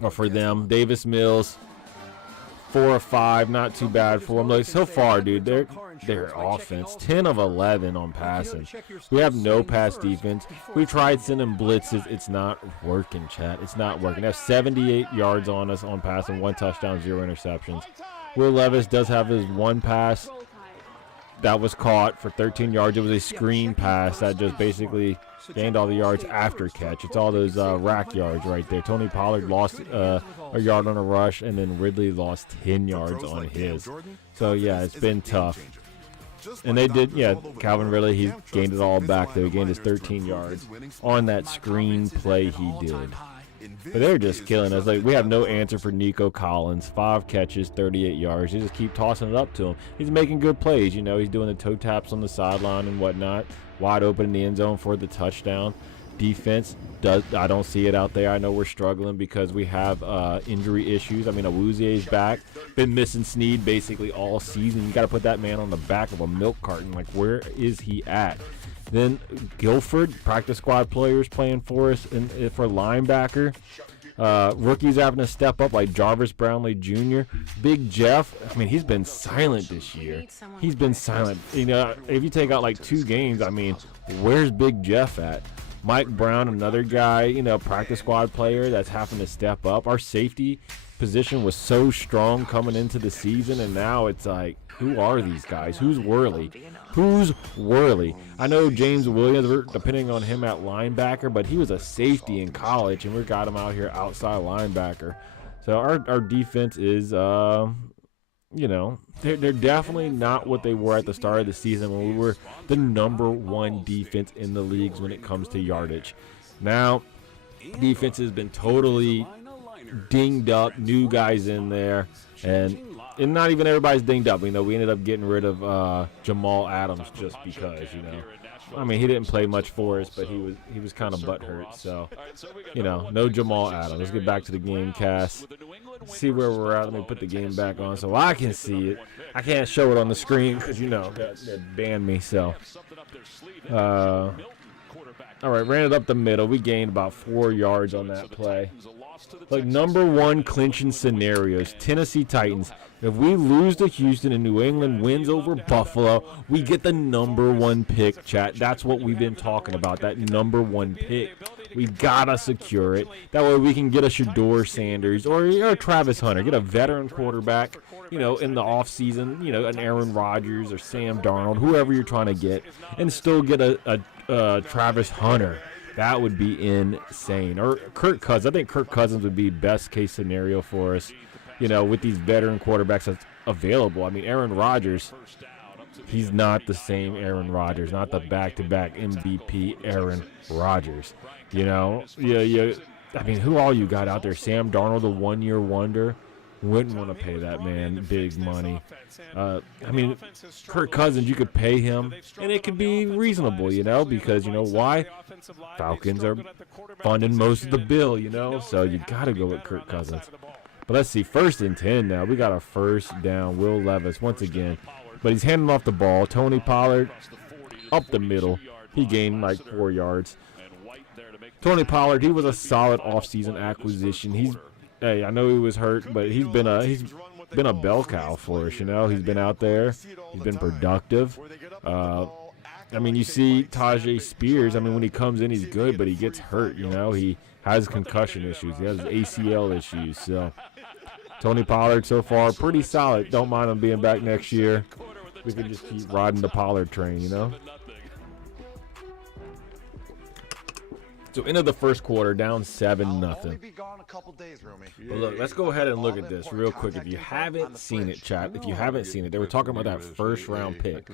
Or for them. Davis Mills, 4 of 5, not too bad for them. Like, so far, dude, their offense, 10 of 11 on passing. We have no pass defense. We tried sending blitzes. It's not working, chat. It's not working. They have 78 yards on us on passing, 1 touchdown, 0 interceptions. Will Levis does have his 1 pass that was caught for 13 yards. It was a screen pass that just basically gained all the yards after catch. It's all those rack yards right there. Tony Pollard lost a yard on a rush, and then Ridley lost 10 yards on his. So, yeah, it's been tough. And they did, Calvin Ridley, he gained it all back, though. He gained his 13 yards on that screen play he did. But they're just killing us. Like, we have no answer for Nico Collins. 5 catches, 38 yards. You just keep tossing it up to him. He's making good plays. He's doing the toe taps on the sideline and whatnot. Wide open in the end zone for the touchdown. Defense, I don't see it out there. I know we're struggling because we have injury issues. I mean, Awuzie's back. Been missing Snead basically all season. You got to put that man on the back of a milk carton. Like, where is he at? Then Guilford, practice squad players playing for us for linebacker. Rookies having to step up like Jarvis Brownlee Jr. Big Jeff, I mean, he's been silent this year. He's been silent. If you take out like 2 games, I mean, where's Big Jeff at? Mike Brown, another guy, practice squad player that's having to step up. Our safety position was so strong coming into the season, and now it's like, who are these guys? Who's Worley? Who's Worley? I know James Williams, we're depending on him at linebacker, but he was a safety in college, and we got him out here outside linebacker. So our defense is, they're definitely not what they were at the start of the season when we were the #1 defense in the leagues when it comes to yardage. Now, defense has been totally dinged up, new guys in there, and not even everybody's dinged up. We ended up getting rid of Jamal Adams just because, I mean, he didn't play much for us, but he was kind of butthurt. So, no Jamal Adams. Let's get back to the game cast. See where we're at. Let me put the game back on so I can see it. I can't show it on the screen because, that banned me. So, All right, ran it up the middle. We gained about 4 yards on that play. Like, number one clinching scenarios, Tennessee Titans. If we lose to Houston and New England wins over Buffalo, we get the number one pick, chat. That's what we've been talking about, that number one pick. We got to secure it. That way we can get a Shedeur Sanders or a Travis Hunter, get a veteran quarterback, in the offseason, an Aaron Rodgers or Sam Darnold, whoever you're trying to get, and still get a Travis Hunter. That would be insane. Or Kirk Cousins. I think Kirk Cousins would be best case scenario for us, with these veteran quarterbacks that's available. I mean, Aaron Rodgers, he's not the same Aaron Rodgers, not the back-to-back MVP Aaron Rodgers. I mean, who all you got out there? Sam Darnold, the one-year wonder. Wouldn't want to pay that man big money. I mean, Kirk Cousins, you could pay him, and it could be reasonable, because, why? Falcons are funding most of the bill, so you got to go with Kirk Cousins. But let's see, 1st and 10 now. We got a first down. Will Levis once again. But he's handing off the ball. Tony Pollard up the middle. He gained like 4 yards. Tony Pollard, he was a solid offseason acquisition. I know he was hurt, but he's been a bell cow for us, He's been out there. He's been productive. I mean, you see Tajay Spears. I mean, when he comes in, he's good, but he gets hurt, He has concussion issues. He has ACL issues. So Tony Pollard so far pretty solid. Don't mind him being back next year. We can just keep riding the Pollard train, So end of the first quarter, down 7-0. But look, let's go ahead and look at this real quick. If you haven't seen it, chat, they were talking about that first-round pick.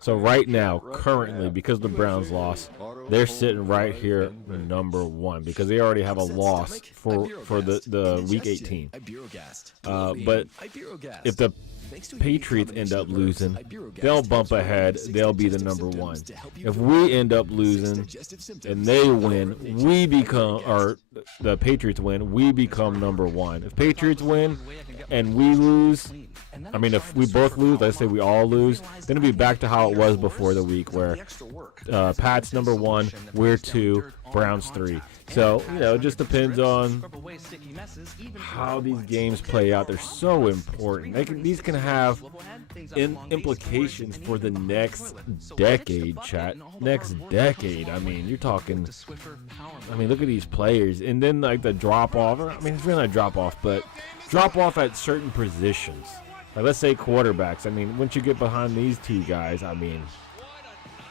So right now, currently, because the Browns lost, they're sitting right here number one because they already have a loss for the Week 18. But if the Patriots end up losing, they'll bump ahead. They'll be the number one. If we end up losing and they win, the Patriots win, we become number one. If Patriots win and we lose, I mean, if we both lose, let's say we all lose, then it'll be back to how it was before the week where Pat's number one, we're 2, Browns 3. So, it just depends on how these games play out. They're so important. These can have implications for the next decade, chat. Next decade. I mean, you're talking, look at these players. And then, like, the drop-off. I mean, it's really not drop-off, but drop-off at certain positions. Like, let's say quarterbacks. I mean, once you get behind these two guys, I mean,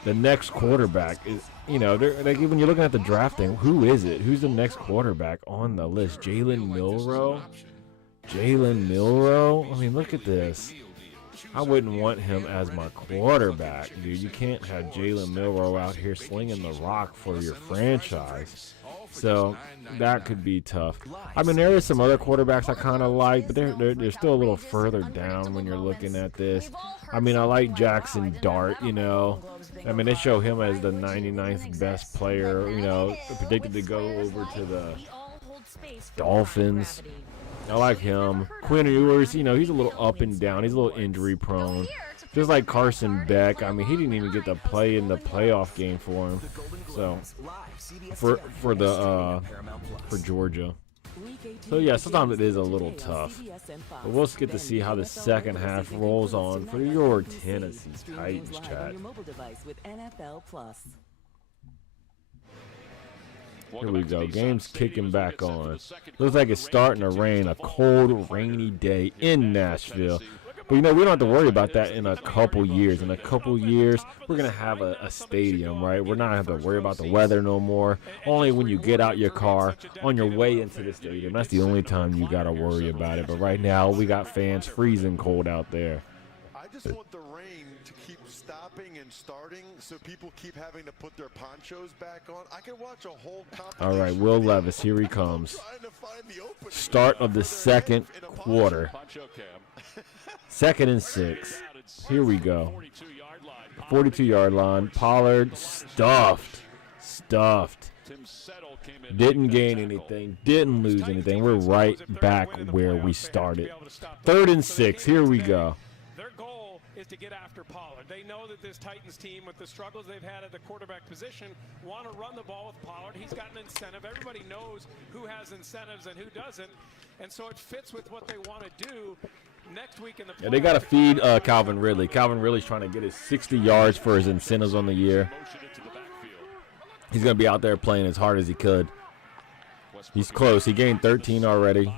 the next quarterback is, like when you're looking at the drafting, who is it? Who's the next quarterback on the list? Jalen Milroe? I mean, look at this. I wouldn't want him as my quarterback, dude. You can't have Jalen Milroe out here slinging the rock for your franchise. So that could be tough. I mean, there are some other quarterbacks I kind of like, but they're still a little further down when you're looking at this. I mean, I like Jackson Dart, I mean, they show him as the 99th best player, predicted to go over to the Dolphins. I like him. Quinn Ewers, he's a little up and down. He's a little injury prone. Just like Carson Beck. I mean, he didn't even get to play in the playoff game for him. So, for Georgia. So, yeah, sometimes it is a little tough. But we'll just get to see how the second half rolls on for your Tennessee Titans, chat. Here we go. Game's kicking back on. Looks like it's starting to rain. A cold, rainy day in Nashville. But, we don't have to worry about that in a couple years. In a couple years, we're going to have a stadium, right? We're not going to have to worry about the weather no more. Only when you get out your car on your way into the stadium. That's the only time you got to worry about it. But right now, we got fans freezing cold out there. I just want the rain to keep stopping and starting so people keep having to put their ponchos back on. I can watch a whole competition. All right, Will Levis, here he comes. Start of the second quarter. 2nd and 6. Here we go. 42-yard line. Pollard stuffed. Didn't gain anything. Didn't lose anything. We're right back where we started. 3rd and 6. Here we go. is to get after Pollard. They know that this Titans team, with the struggles they've had at the quarterback position, want to run the ball with Pollard. He's got an incentive. Everybody knows who has incentives and who doesn't. And so it fits with what they want to do next week in the playoffs. Yeah, they got to feed Calvin Ridley. Calvin Ridley's trying to get his 60 yards for his incentives on the year. He's going to be out there playing as hard as he could. He's close. He gained 13 already.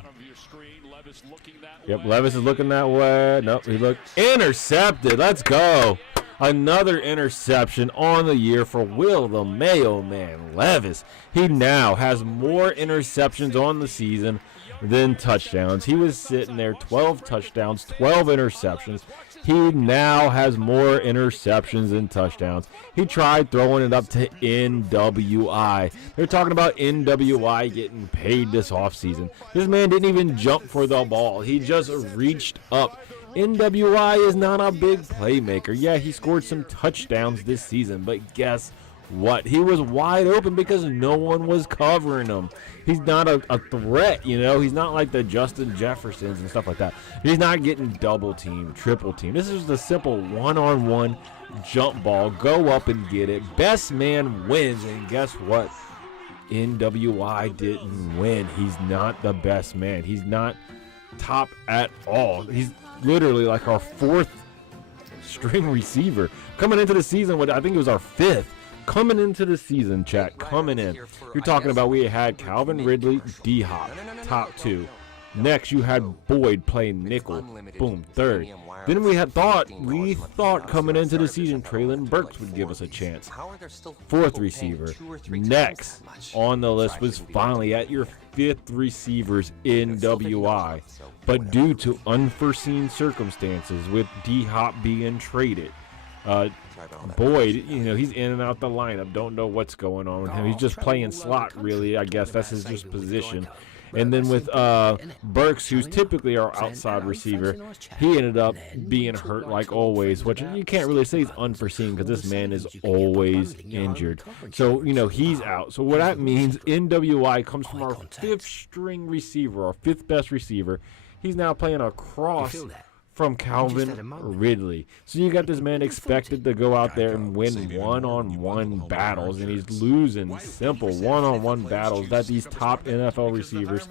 Yep, Levis is looking that way. Nope, he looked intercepted. Let's go. Another interception on the year for Will the Mayo Man Levis. He now has more interceptions on the season than touchdowns. He was sitting there 12 touchdowns, 12 interceptions. He now has more interceptions than touchdowns. He tried throwing it up to NWI. They're talking about NWI getting paid this offseason. This man didn't even jump for the ball. He just reached up. NWI is not a big playmaker. Yeah, he scored some touchdowns this season, but guess what? He was wide open because no one was covering him. He's not a threat, you know. He's not like the Justin Jeffersons and stuff like that. He's not getting double team, triple team. This is the simple one-on-one jump ball. Go up and get it. Best man wins, and guess what? NWI didn't win. He's not the best man. He's not top at all. He's literally like our fourth string receiver. Coming into the season, I think it was our fifth. Coming into the season, chat, coming in. You're talking about we had Calvin Ridley, D-Hop, top two. Next, you had Boyd playing nickel, boom, third. Then we thought coming into the season, Traylon Burks would give us a chance. Fourth receiver. Next on the list was finally at your fifth receivers in WI. But due to unforeseen circumstances with D-Hop being traded, Boyd, you know, he's in and out the lineup. Don't know what's going on with him. He's just playing slot, really. I guess that's his just position. And then with Burks, who's typically our outside receiver, he ended up being hurt like always, which you can't really say is unforeseen because this man is always injured. So, you know, he's out. So what that means, NWI comes from our fifth string receiver, our fifth best receiver. He's now playing across from Calvin Ridley. So you got this man expected to go out there and win one-on-one battles, and he's losing simple one-on-one battles that these top NFL receivers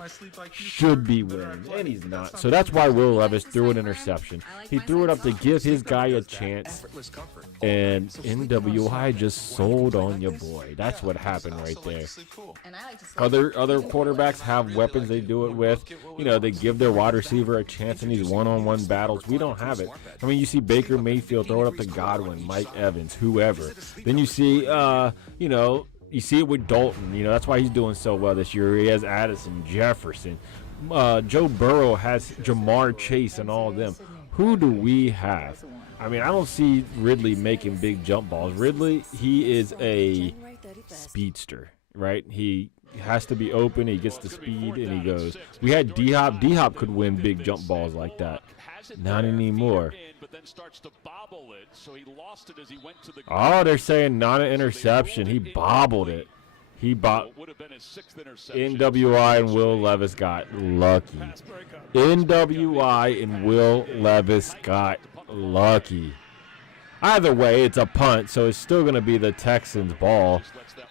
should be winning, and he's not. So that's why Will Levis threw an interception. He threw it up to give his guy a chance, and NWI just sold on your boy. That's what happened right there. Other quarterbacks have weapons they do it with. You know, they give their wide receiver a chance in these one-on-one battles. We don't have it. I mean, you see Baker Mayfield throw it up to Godwin, Mike Evans, whoever. Then you see, you know, you see it with Dalton. You know, that's why he's doing so well this year. He has Addison, Jefferson. Joe Burrow has Jamar Chase and all of them. Who do we have? I mean, I don't see Ridley making big jump balls. Ridley, he is a speedster, right? He has to be open. He gets the speed, and he goes. We had D-Hop. D-Hop could win big jump balls like that. Not anymore. Oh, they're saying not an interception. He bobbled it. NWI and Will Levis got lucky. NWI and Will Levis got lucky. Either way, it's a punt, so it's still going to be the Texans' ball.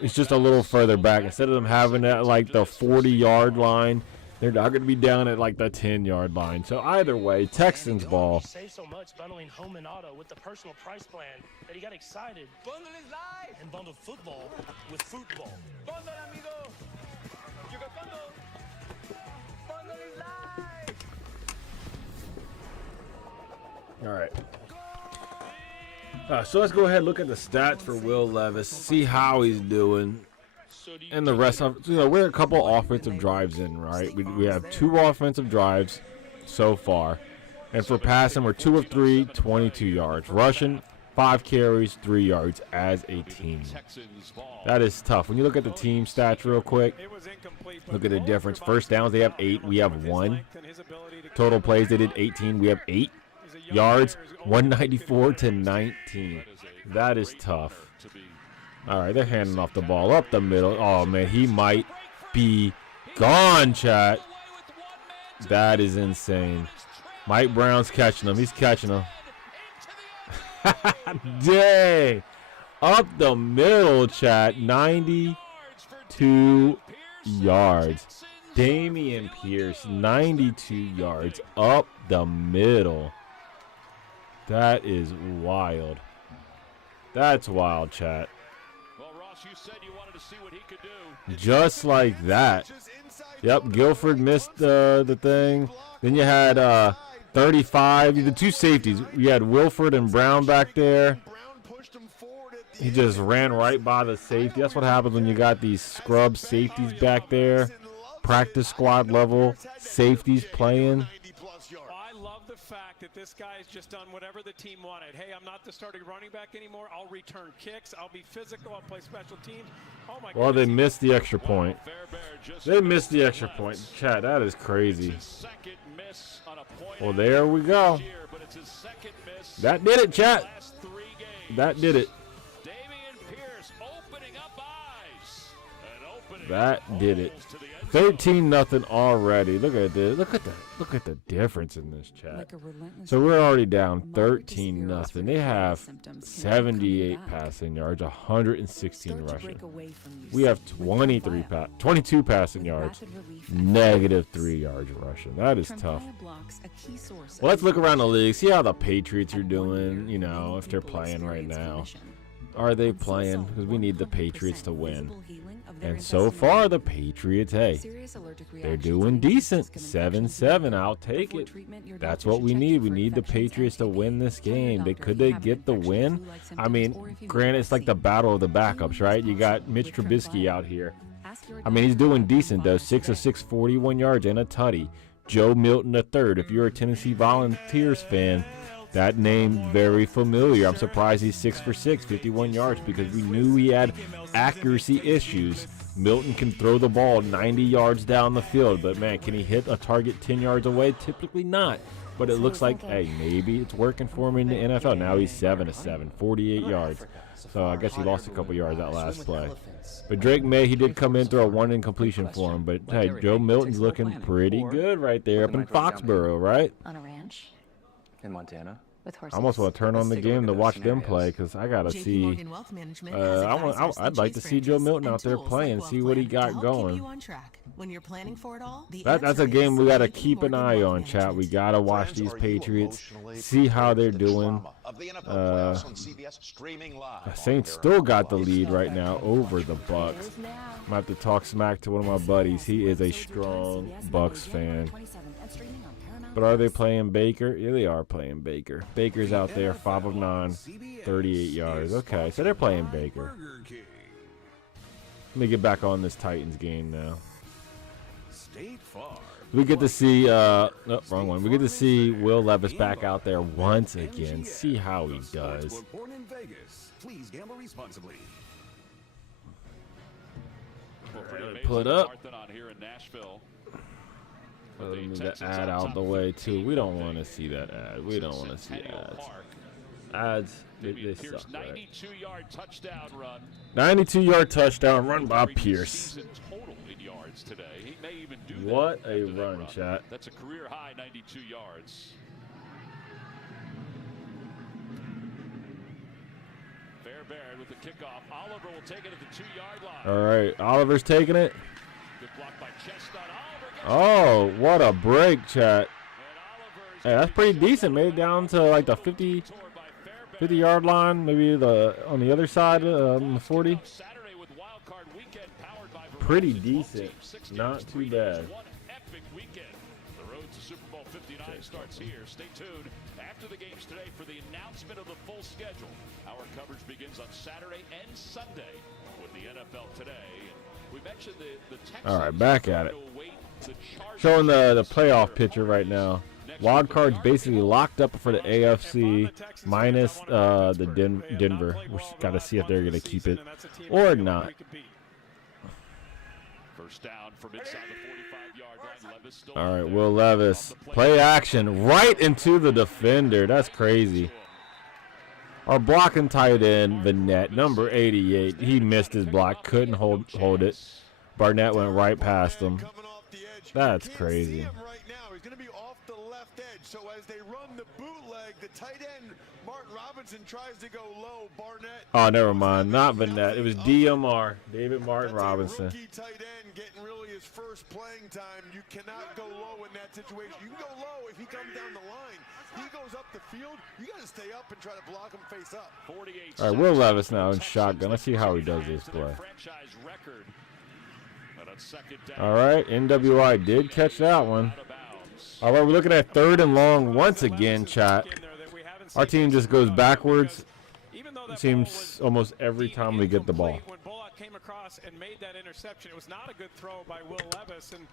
It's just a little further back. Instead of them having it at like the 40-yard line, they're not going to be down at like the 10-yard line. So either way, Texans ball. Save so much bundling home and auto with the personal price plan that he got excited. Bundle is live. And bundle football with football. Bundle, amigo. You got bundle. Bundle is live. All right. So let's go ahead and look at the stats for Will Levis, see how he's doing. And the rest of, you know, we're a couple offensive drives in, right? We have 2 offensive drives so far. And for passing, we're 2 of 3, 22 yards. Rushing, 5 carries, 3 yards as a team. That is tough. When you look at the team stats real quick, look at the difference. First downs, they have 8. We have 1. Total plays, they did 18. We have 8. Yards, 194 to 19. That is tough. All right, they're handing off the ball up the middle. Oh, man, he might be gone, chat. That is insane. Mike Brown's catching him. He's catching him. Dang. Up the middle, chat. 92 yards. Dameon Pierce, 92 yards. Up the middle. That is wild. That's wild, chat. Well, Ross, you said you wanted to see what he could do. Just like that. Yep, Guilford missed the thing. Then you had 35. The two safeties. You had Wilford and Brown back there. He just ran right by the safety. That's what happens when you got these scrub safeties back there. Practice squad level safeties playing. I love the fact that this guy's just done whatever the team wanted. Hey, I'm not the starting running back anymore. I'll return kicks. I'll be physical. I'll play special teams. Oh my Well, they goodness. missed the extra point. They missed the extra point. Chat, that is crazy. Well, there we go. That did it, chat. That did it. That did it. 13-0 already. Look at this. Look at the difference in this chat. So we're already down 13-0. They have 78 passing yards, 116 rushing. We have 22 passing yards, -3 yards rushing. That is tough. Well, let's look around the league, see how the Patriots are doing, you know, if they're playing right now. Are they playing? Because we need the Patriots to win. And so far, the Patriots, hey, they're doing decent. 7-7, I'll take it. That's what we need. We need the Patriots to win this game. Could they get the win? I mean, granted, it's like the battle of the backups, right? You got Mitch Trubisky out here. I mean, he's doing decent, though. 6 of 6, 41 yards and a tutty. Joe Milton III. If you're a Tennessee Volunteers fan, that name very familiar. I'm surprised he's 6 for 6, 51 yards, because we knew he had accuracy issues. Milton can throw the ball 90 yards down the field, but man, can he hit a target 10 yards away? Typically not. But it looks like, hey, maybe it's working for him in the NFL. Now he's 7 of 7, 48 yards. So I guess he lost a couple yards that last play. But Drake May, he did come in, throw a one incompletion for him. But hey, Joe Milton's looking pretty good right there up in Foxborough, right? On a ranch In Montana. with horses. I almost want to turn on the game to watch them play, because I gotta see. I'd like to see Joe Milton out there playing, see what he got going. That's a game we gotta keep an eye on, chat. We gotta watch these Patriots, see how they're doing. The Saints still got the lead right now over the Bucks. I might have to talk smack to one of my buddies. He is a strong Bucks fan. But are they playing Baker? Yeah, they are playing Baker. Baker's out there, 5 of 9, 38 yards. Okay, so they're playing Baker. Let me get back on this Titans game now. We get to see, wrong one. We get to see Will Levis back out there once again. See how he does. Put up. Let me get that ad out the way too. We don't want to see that ad. We don't want to see ads. Ads, they suck, right? 92-yard touchdown run by Pierce. What a run, chat. That's a career high 92 yards. Fairbairn with the kickoff. Oliver will take it at the 2-yard line. All right, Oliver's taking it. Good block by Chestnut. Oh, what a break, chat. Hey, that's pretty decent. Made it down to like the 50-yard line, maybe on the other side, on the 40. Pretty decent. Not too bad. The road to Super Bowl 59 starts here. Stay tuned after the games today for the announcement of the full schedule. Our coverage begins on Saturday and Sunday with the NFL today. We mentioned the Texans. All right, back at it. Showing the playoff picture right now. Wild card's basically locked up for the AFC minus the Denver. We got to see if they're going to keep it or not. First down from inside the 45-yard line. Levis still All right, Will Levis. Play action right into the defender. That's crazy. Our blocking tight end, Vanette, number 88. He missed his block. Couldn't hold it. Barnett went right past him. That's crazy. So as they run the bootleg, the tight end, Martin Robinson, tries to go low. Barnett. Oh, never mind. Not Vanette. It was DMR, David Martin Robinson. Rookie tight end getting really his first playing time. You cannot go low in that situation. You can go low if he comes down the line. He goes up the field. You got to stay up and try to block him face up. All right, Will Levis now in shotgun. Let's see how he does this play. All right, NWI did catch that one. All right, we're looking at 3rd and long once again, chat. Our team just goes backwards. It seems almost every time we get the ball. When Bullock came across and made that interception, it was not a good throw by Will Levis. And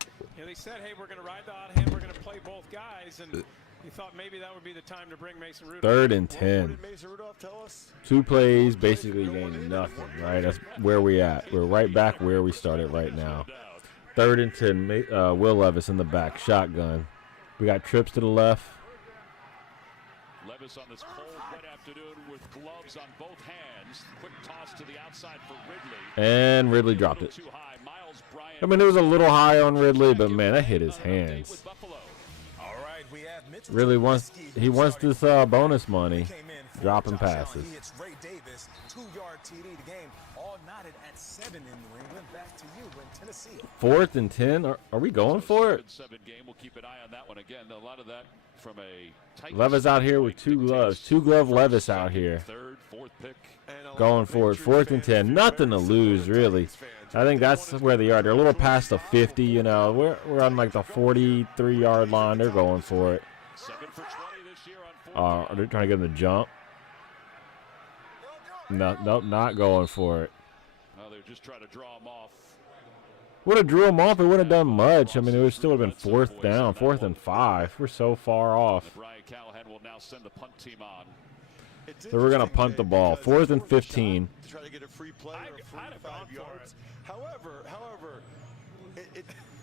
they said, hey, we're going to ride the hot hand. We're going to play both guys. And he thought maybe that would be the time to bring Mason Rudolph. 3rd and 10. What did Mason Rudolph tell us? 2 plays, basically gaining nothing, right? That's where we at. We're right back where we started right now. 3rd and 10, Will Levis in the back, shotgun. We got trips to the left. Levis on this cold wet afternoon with gloves on both hands. Quick toss to the outside for Ridley. And Ridley dropped it. I mean, it was a little high on Ridley, but man, that hit his hands. Really wants this bonus money, dropping passes. 4th and 10. Are we going for it? We'll keep an eye on that one again. A lot of that from a Levis out here with 2 gloves. 2-glove Levis out here. 3rd, 4th pick. Going for it. 4th and 10. Nothing to lose, really. I think that's where they are. They're a little past the 50, you know. We're on like the 43-yard line. They're going for it. 7 for 20 this year on 4th. Are they trying to get him the jump? No, nope, not going for it. No, they're just trying to draw him off. Would have drew him off. It wouldn't have done much. I mean, it would still have been 4th down, 4th and 5. We're so far off. Brian Callahan will now send the punt team on. So we're going to punt the ball. 4th and 15. To try to get a free play or 45 yards. However,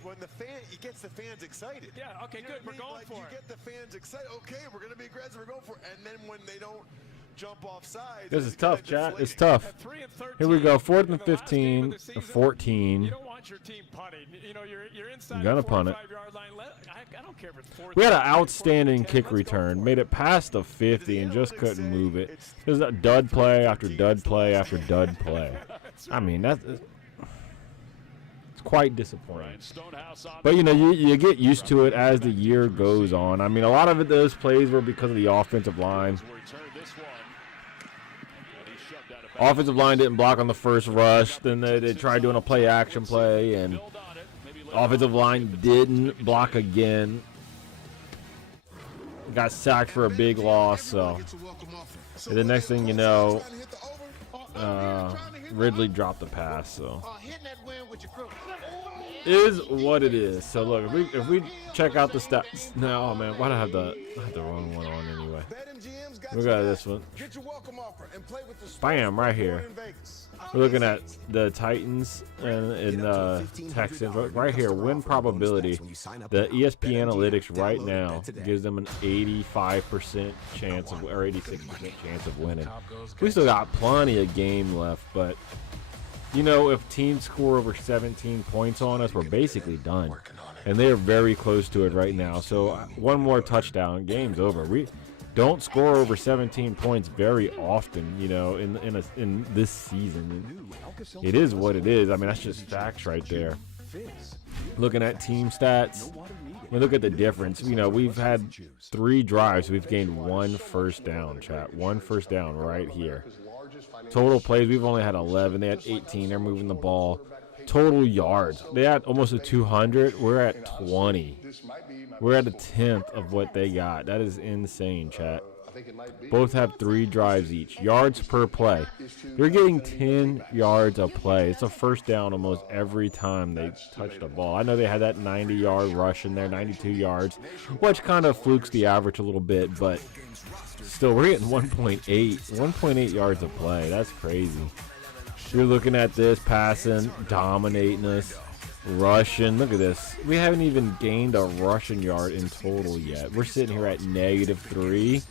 when the fan, it gets the fans excited. Yeah, okay, good. We're going for it. You get the fans excited. Okay, we're going to be aggressive. We're going for it. And then when they don't jump off sides. This is tough, chat. It's tough. Here we go. 4th and 15, 14. You don't want your team punting. You know, you're inside Gonna the punt it. 45-yard line. I don't care if it's 4th. We had an outstanding kick return. Made it past the 50 and just couldn't move it. It was a dud play after dud play after dud play. I mean, it's quite disappointing. But, you know, you get used to it as the year goes on. I mean, a lot of those plays were because of the offensive line. Offensive line didn't block on the first rush. Then they tried doing a play-action play, and offensive line didn't block again. Got sacked for a big loss. So and the next thing you know, Ridley dropped the pass. So is what it is. So look, if we check out the stats now, oh man, why do I have the wrong one on anyway? We got this one. Bam, right here. We're looking at the Titans and Texans right here. Win probability. The ESPN analytics right now gives them an 85% chance of, or 86% chance of winning. We still got plenty of game left, but you know, if teams score over 17 points on us, we're basically done, and they're very close to it right now. So one more touchdown, game's over. We don't score over 17 points very often, you know, in this season. It is what it is. I mean, that's just facts right there. Looking at team stats, we look at the difference. You know, we've had 3 drives. We've gained 1 first down, chat. 1 first down right here. Total plays, we've only had 11. They had 18. They're moving the ball. Total yards, they had almost a 200. We're at 20. We're at a 10th of what they got. That is insane, chat. Both have 3 drives each. Yards per play. They're getting 10 yards a play. It's a first down almost every time they touch the ball. I know they had that 90-yard rush in there, 92 yards, which kind of flukes the average a little bit, but still, we're getting 1.8 yards a play. That's crazy. You're looking at this, passing, dominating us, rushing. Look at this. We haven't even gained a rushing yard in total yet. We're sitting here at -3.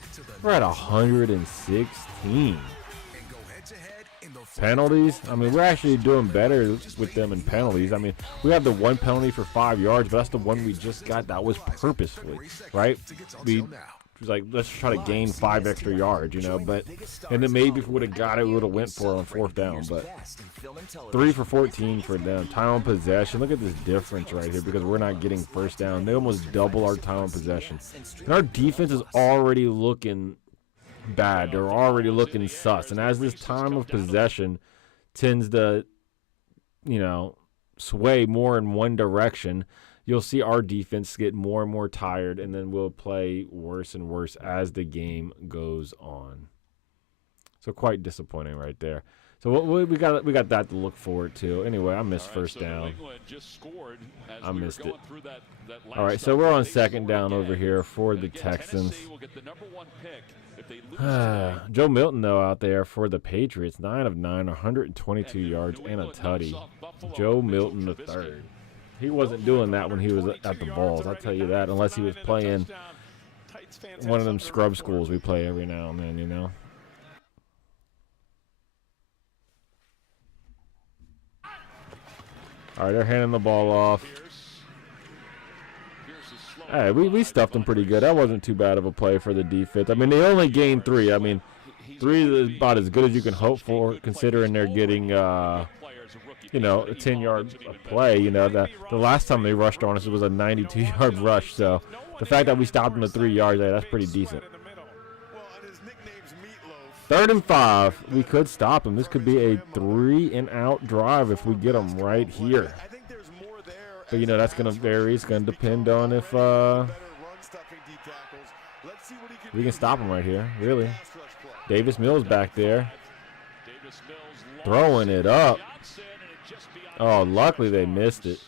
We're at 116. Penalties? I mean, we're actually doing better with them in penalties. I mean, we have the one penalty for 5 yards, but that's the one we just got. That was purposefully, right? We was like, let's try to gain 5 extra yards, you know. But and then maybe if we would have got it, we would have went for it on 4th down. But 3 for 14 for them. Time on possession. Look at this difference right here because we're not getting first down. They almost double our time on possession, and our defense is already looking bad. They're already looking sus. And as this time of possession tends to, you know, sway more in one direction, you'll see our defense get more and more tired, and then we'll play worse and worse as the game goes on. So quite disappointing right there. So we got that to look forward to. Anyway, I missed first down. I missed it. All right, so we're on 2nd down over here for the Texans. Joe Milton, though, out there for the Patriots, 9 of 9, 122 yards and a tutty. Joe Milton III. He wasn't doing that when he was at the Balls, I'll tell you that, unless he was playing one of them scrub schools we play every now and then, you know. All right, they're handing the ball off. Hey, we stuffed them pretty good. That wasn't too bad of a play for the defense. I mean, they only gained 3. I mean, 3 is about as good as you can hope for, considering they're getting, you know, a 10-yard play. You know, the last time they rushed on us, it was a 92-yard rush. So the fact that we stopped them at 3 yards, that's pretty decent. 3rd and 5. We could stop them. This could be a 3-and-out drive if we get them right here. But, you know, that's going to vary. It's going to depend on if we can stop him right here, really. Davis Mills back there. Throwing it up. Oh, luckily they missed it.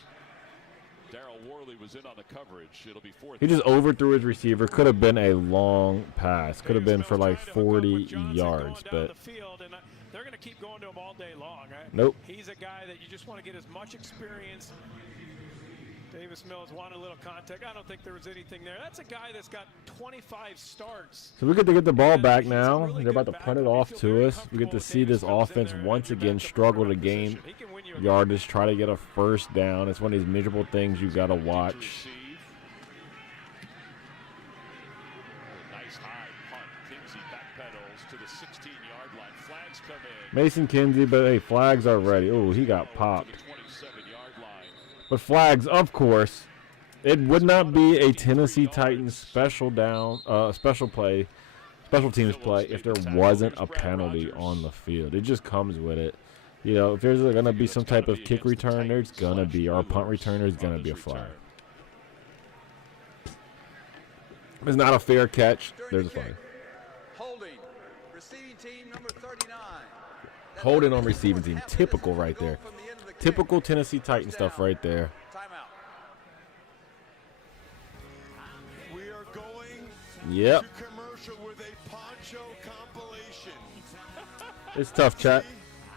He just overthrew his receiver. Could have been a long pass. Could have been for like 40 yards. But they're going to keep going to him all day long. Nope. He's a guy that you just want to get as much experience. Davis Mills wanted a little contact. I don't think there was anything there. That's a guy that's got 25 starts. So we get to get the ball back now. They're about to punt it off to us. We get to see this offense once again struggle to gain yardage, try to get a first down. It's one of these miserable things you got to watch. Mason Kinsey, but hey, flags are ready. Oh, he got popped. But flags, of course, it would not be a Tennessee Titans special teams play if there wasn't a penalty on the field. It just comes with it. You know, if there's going to be some type of kick return, there's going to be, or a punt return, there's going to be a flag. If it's not a fair catch, there's a flag. Holding. Receiving team number 39. Holding on receiving team. Typical right there. Typical Tennessee Titan stuff right there. Timeout. We are going Yep. to commercial with a poncho compilation. It's tough, chat.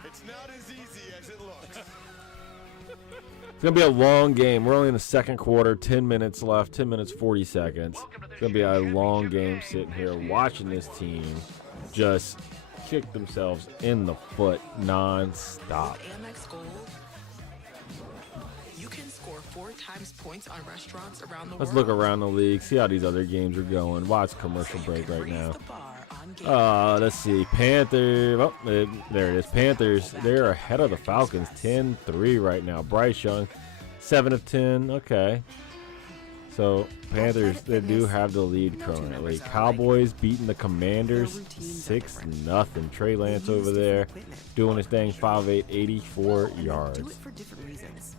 It's not as easy as it looks. It's going to be a long game. We're only in the 2nd quarter. 10 minutes left. 10 minutes, 40 seconds. It's going to be a long game sitting here watching this team just kick themselves in the foot non-stop. Amex Gold, you can score 4 times points on restaurants around the world. Let's look around the league, see how these other games are going. Watch commercial break right now. Let's see. Panthers. Oh, there it is. Panthers, they're ahead of the Falcons 10-3 right now. Bryce Young, 7 of 10. Okay. So, Panthers, they do have the lead currently. Cowboys beating the Commanders 6-0. Trey Lance over there doing his thing, 5'8", 84 yards.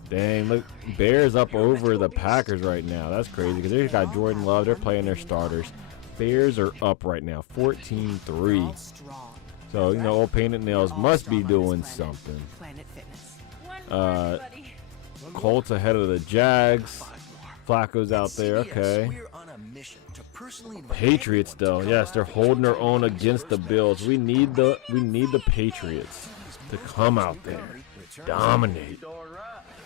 Dang, look, Bears up over the Packers right now. That's crazy because they got Jordan Love. They're playing their starters. Bears are up right now, 14-3. So, you know, old Painted Nails must be doing something. Colts ahead of the Jags. Flacco's out there, okay. Patriots, though, yes, they're holding their own against the Bills. We need the Patriots to come out there, dominate.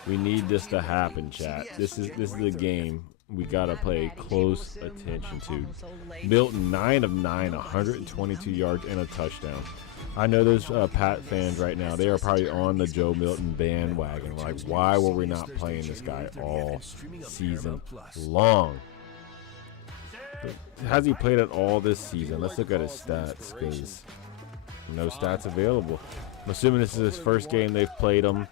We need this to happen, chat. This is the game. we got to pay close attention to. Milton, 9 of 9, 122 yards and a touchdown. I know there's Pat fans right now. They are probably on the Joe Milton bandwagon. Like, why were we not playing this guy all season long? Has he played at all this season? Let's look at his stats, because no stats available. I'm assuming this is his first game they've played him.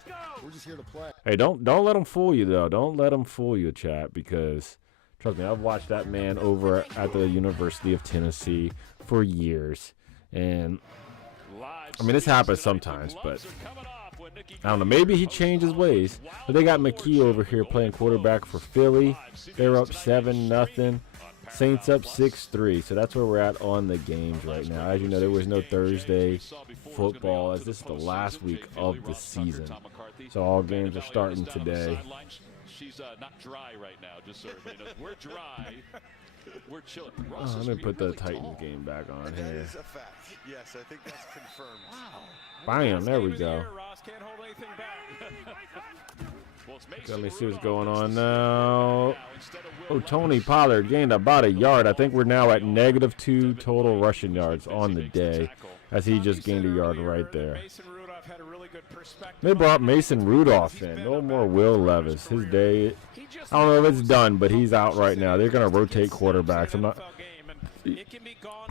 Hey, don't let him fool you, though. Don't let him fool you, chat, because trust me, I've watched that man over at the University of Tennessee for years, and I mean, this happens sometimes, but I don't know. Maybe he changed his ways. But they got McKee over here playing quarterback for Philly. They're up 7-0. Saints up 6-3. So that's where we're at on the games right now. As you know, there was no Thursday football, as this is the last week of the season. So all games are starting today. She's not dry right now, just so everybody knows. We're dry. We're chilling. Oh, let me put the Titans game back on here. That is a fact. Yes, I think that's confirmed. Bam, there we go. Let me see what's going on now. Oh, Tony Pollard gained about a yard. I think we're now at -2 total rushing yards on the day, as he just gained a yard right there. They brought Mason Rudolph in. No more Will Levis. His day, I don't know if it's done, but he's out right now. They're going to rotate quarterbacks. I'm not.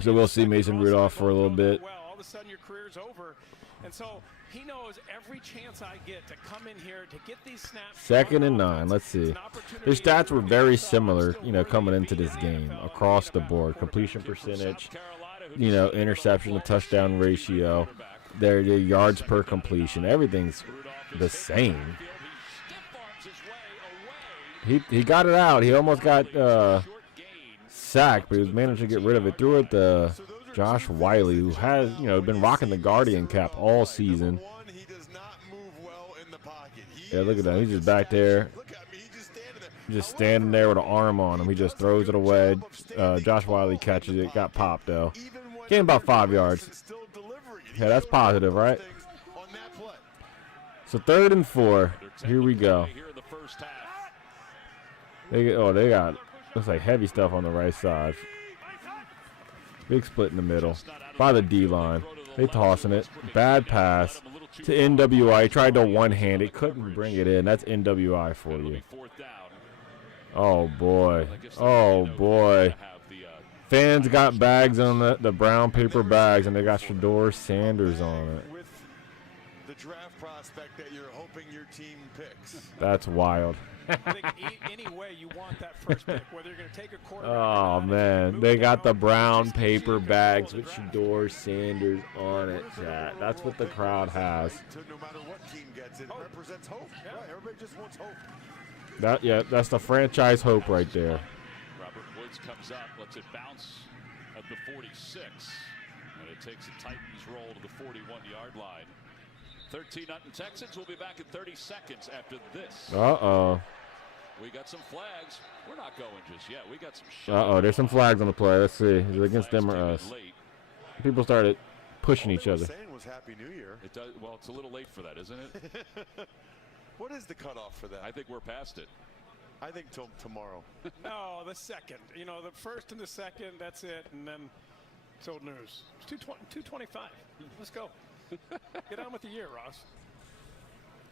So we'll see Mason Rudolph for a little bit. All of a sudden your career's over. And so he knows every chance I get to come in here to get these snaps. 2nd and 9. Let's see. Their stats were very similar, you know, coming into this game across the board. Completion percentage, you know, interception to touchdown ratio, their yards per completion. Everything's the same. He got it out. He almost got sacked, but he was managed to get rid of it. Threw it to Josh Wiley, who has, you know, been rocking the Guardian cap all season. Yeah, look at that. He's just back there. Just standing there with an arm on him. He just throws it away. Josh Wiley catches it. Got popped, though. Gained about 5 yards. Yeah, that's positive, right? So 3rd and 4. Here we go. They got, looks like heavy stuff on the right side. Big split in the middle by the D-line. They tossing it. Bad pass to NWI. He tried to one-hand it. Couldn't bring it in. That's NWI for you. Oh, boy. Oh, boy. Fans got bags on the brown paper bags, and they got Shador Sanders on it. With the draft prospect that you're hoping your team picks. That's wild. I think any way you want that first pick, whether you're going to take a quarterback. Oh, man. They got the brown paper bags with Shador Sanders on it, chat. That's what the crowd has. No matter what team gets it, represents hope. Yeah, everybody just wants hope. That's the franchise hope right there. Robert Woods comes up, lets it bounce at the 46, and it takes a Titans roll to the 41-yard line. 13-0 Texans. Will be back in 30 seconds after this. Uh-oh. We got some flags. We're not going just yet. We got some shots. Uh-oh, there's some flags on the play. Let's see. Is it against them or us? People started pushing each other. Saying was Happy New Year. It does, well, it's a little late for that, isn't it? What is the cutoff for that? I think we're past it. I think till tomorrow. No, the second. You know, the first and the second, that's it. And then it's old news. It's 225. Let's go. Get on with the year, Ross.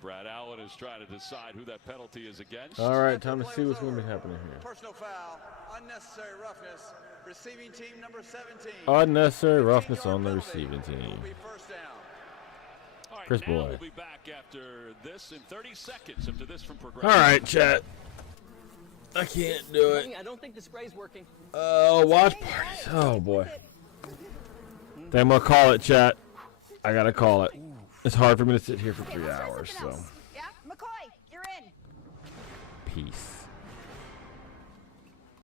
Brad Allen is trying to decide who that penalty is against. All right, time to see what's going to be happening here. Personal foul, unnecessary roughness, receiving team number 17. Unnecessary roughness on the receiving team. Will be first down. All right, Chris now Boy. We'll be back after this in 30 seconds after this from All Progressive. right, chat. I can't do it. I don't think the spray's working. Watch parties. Oh, boy. Then I'm going to call it, chat. I got to call it. It's hard for me to sit here for 3 hours, so. Yeah, McCoy, you're in. Peace.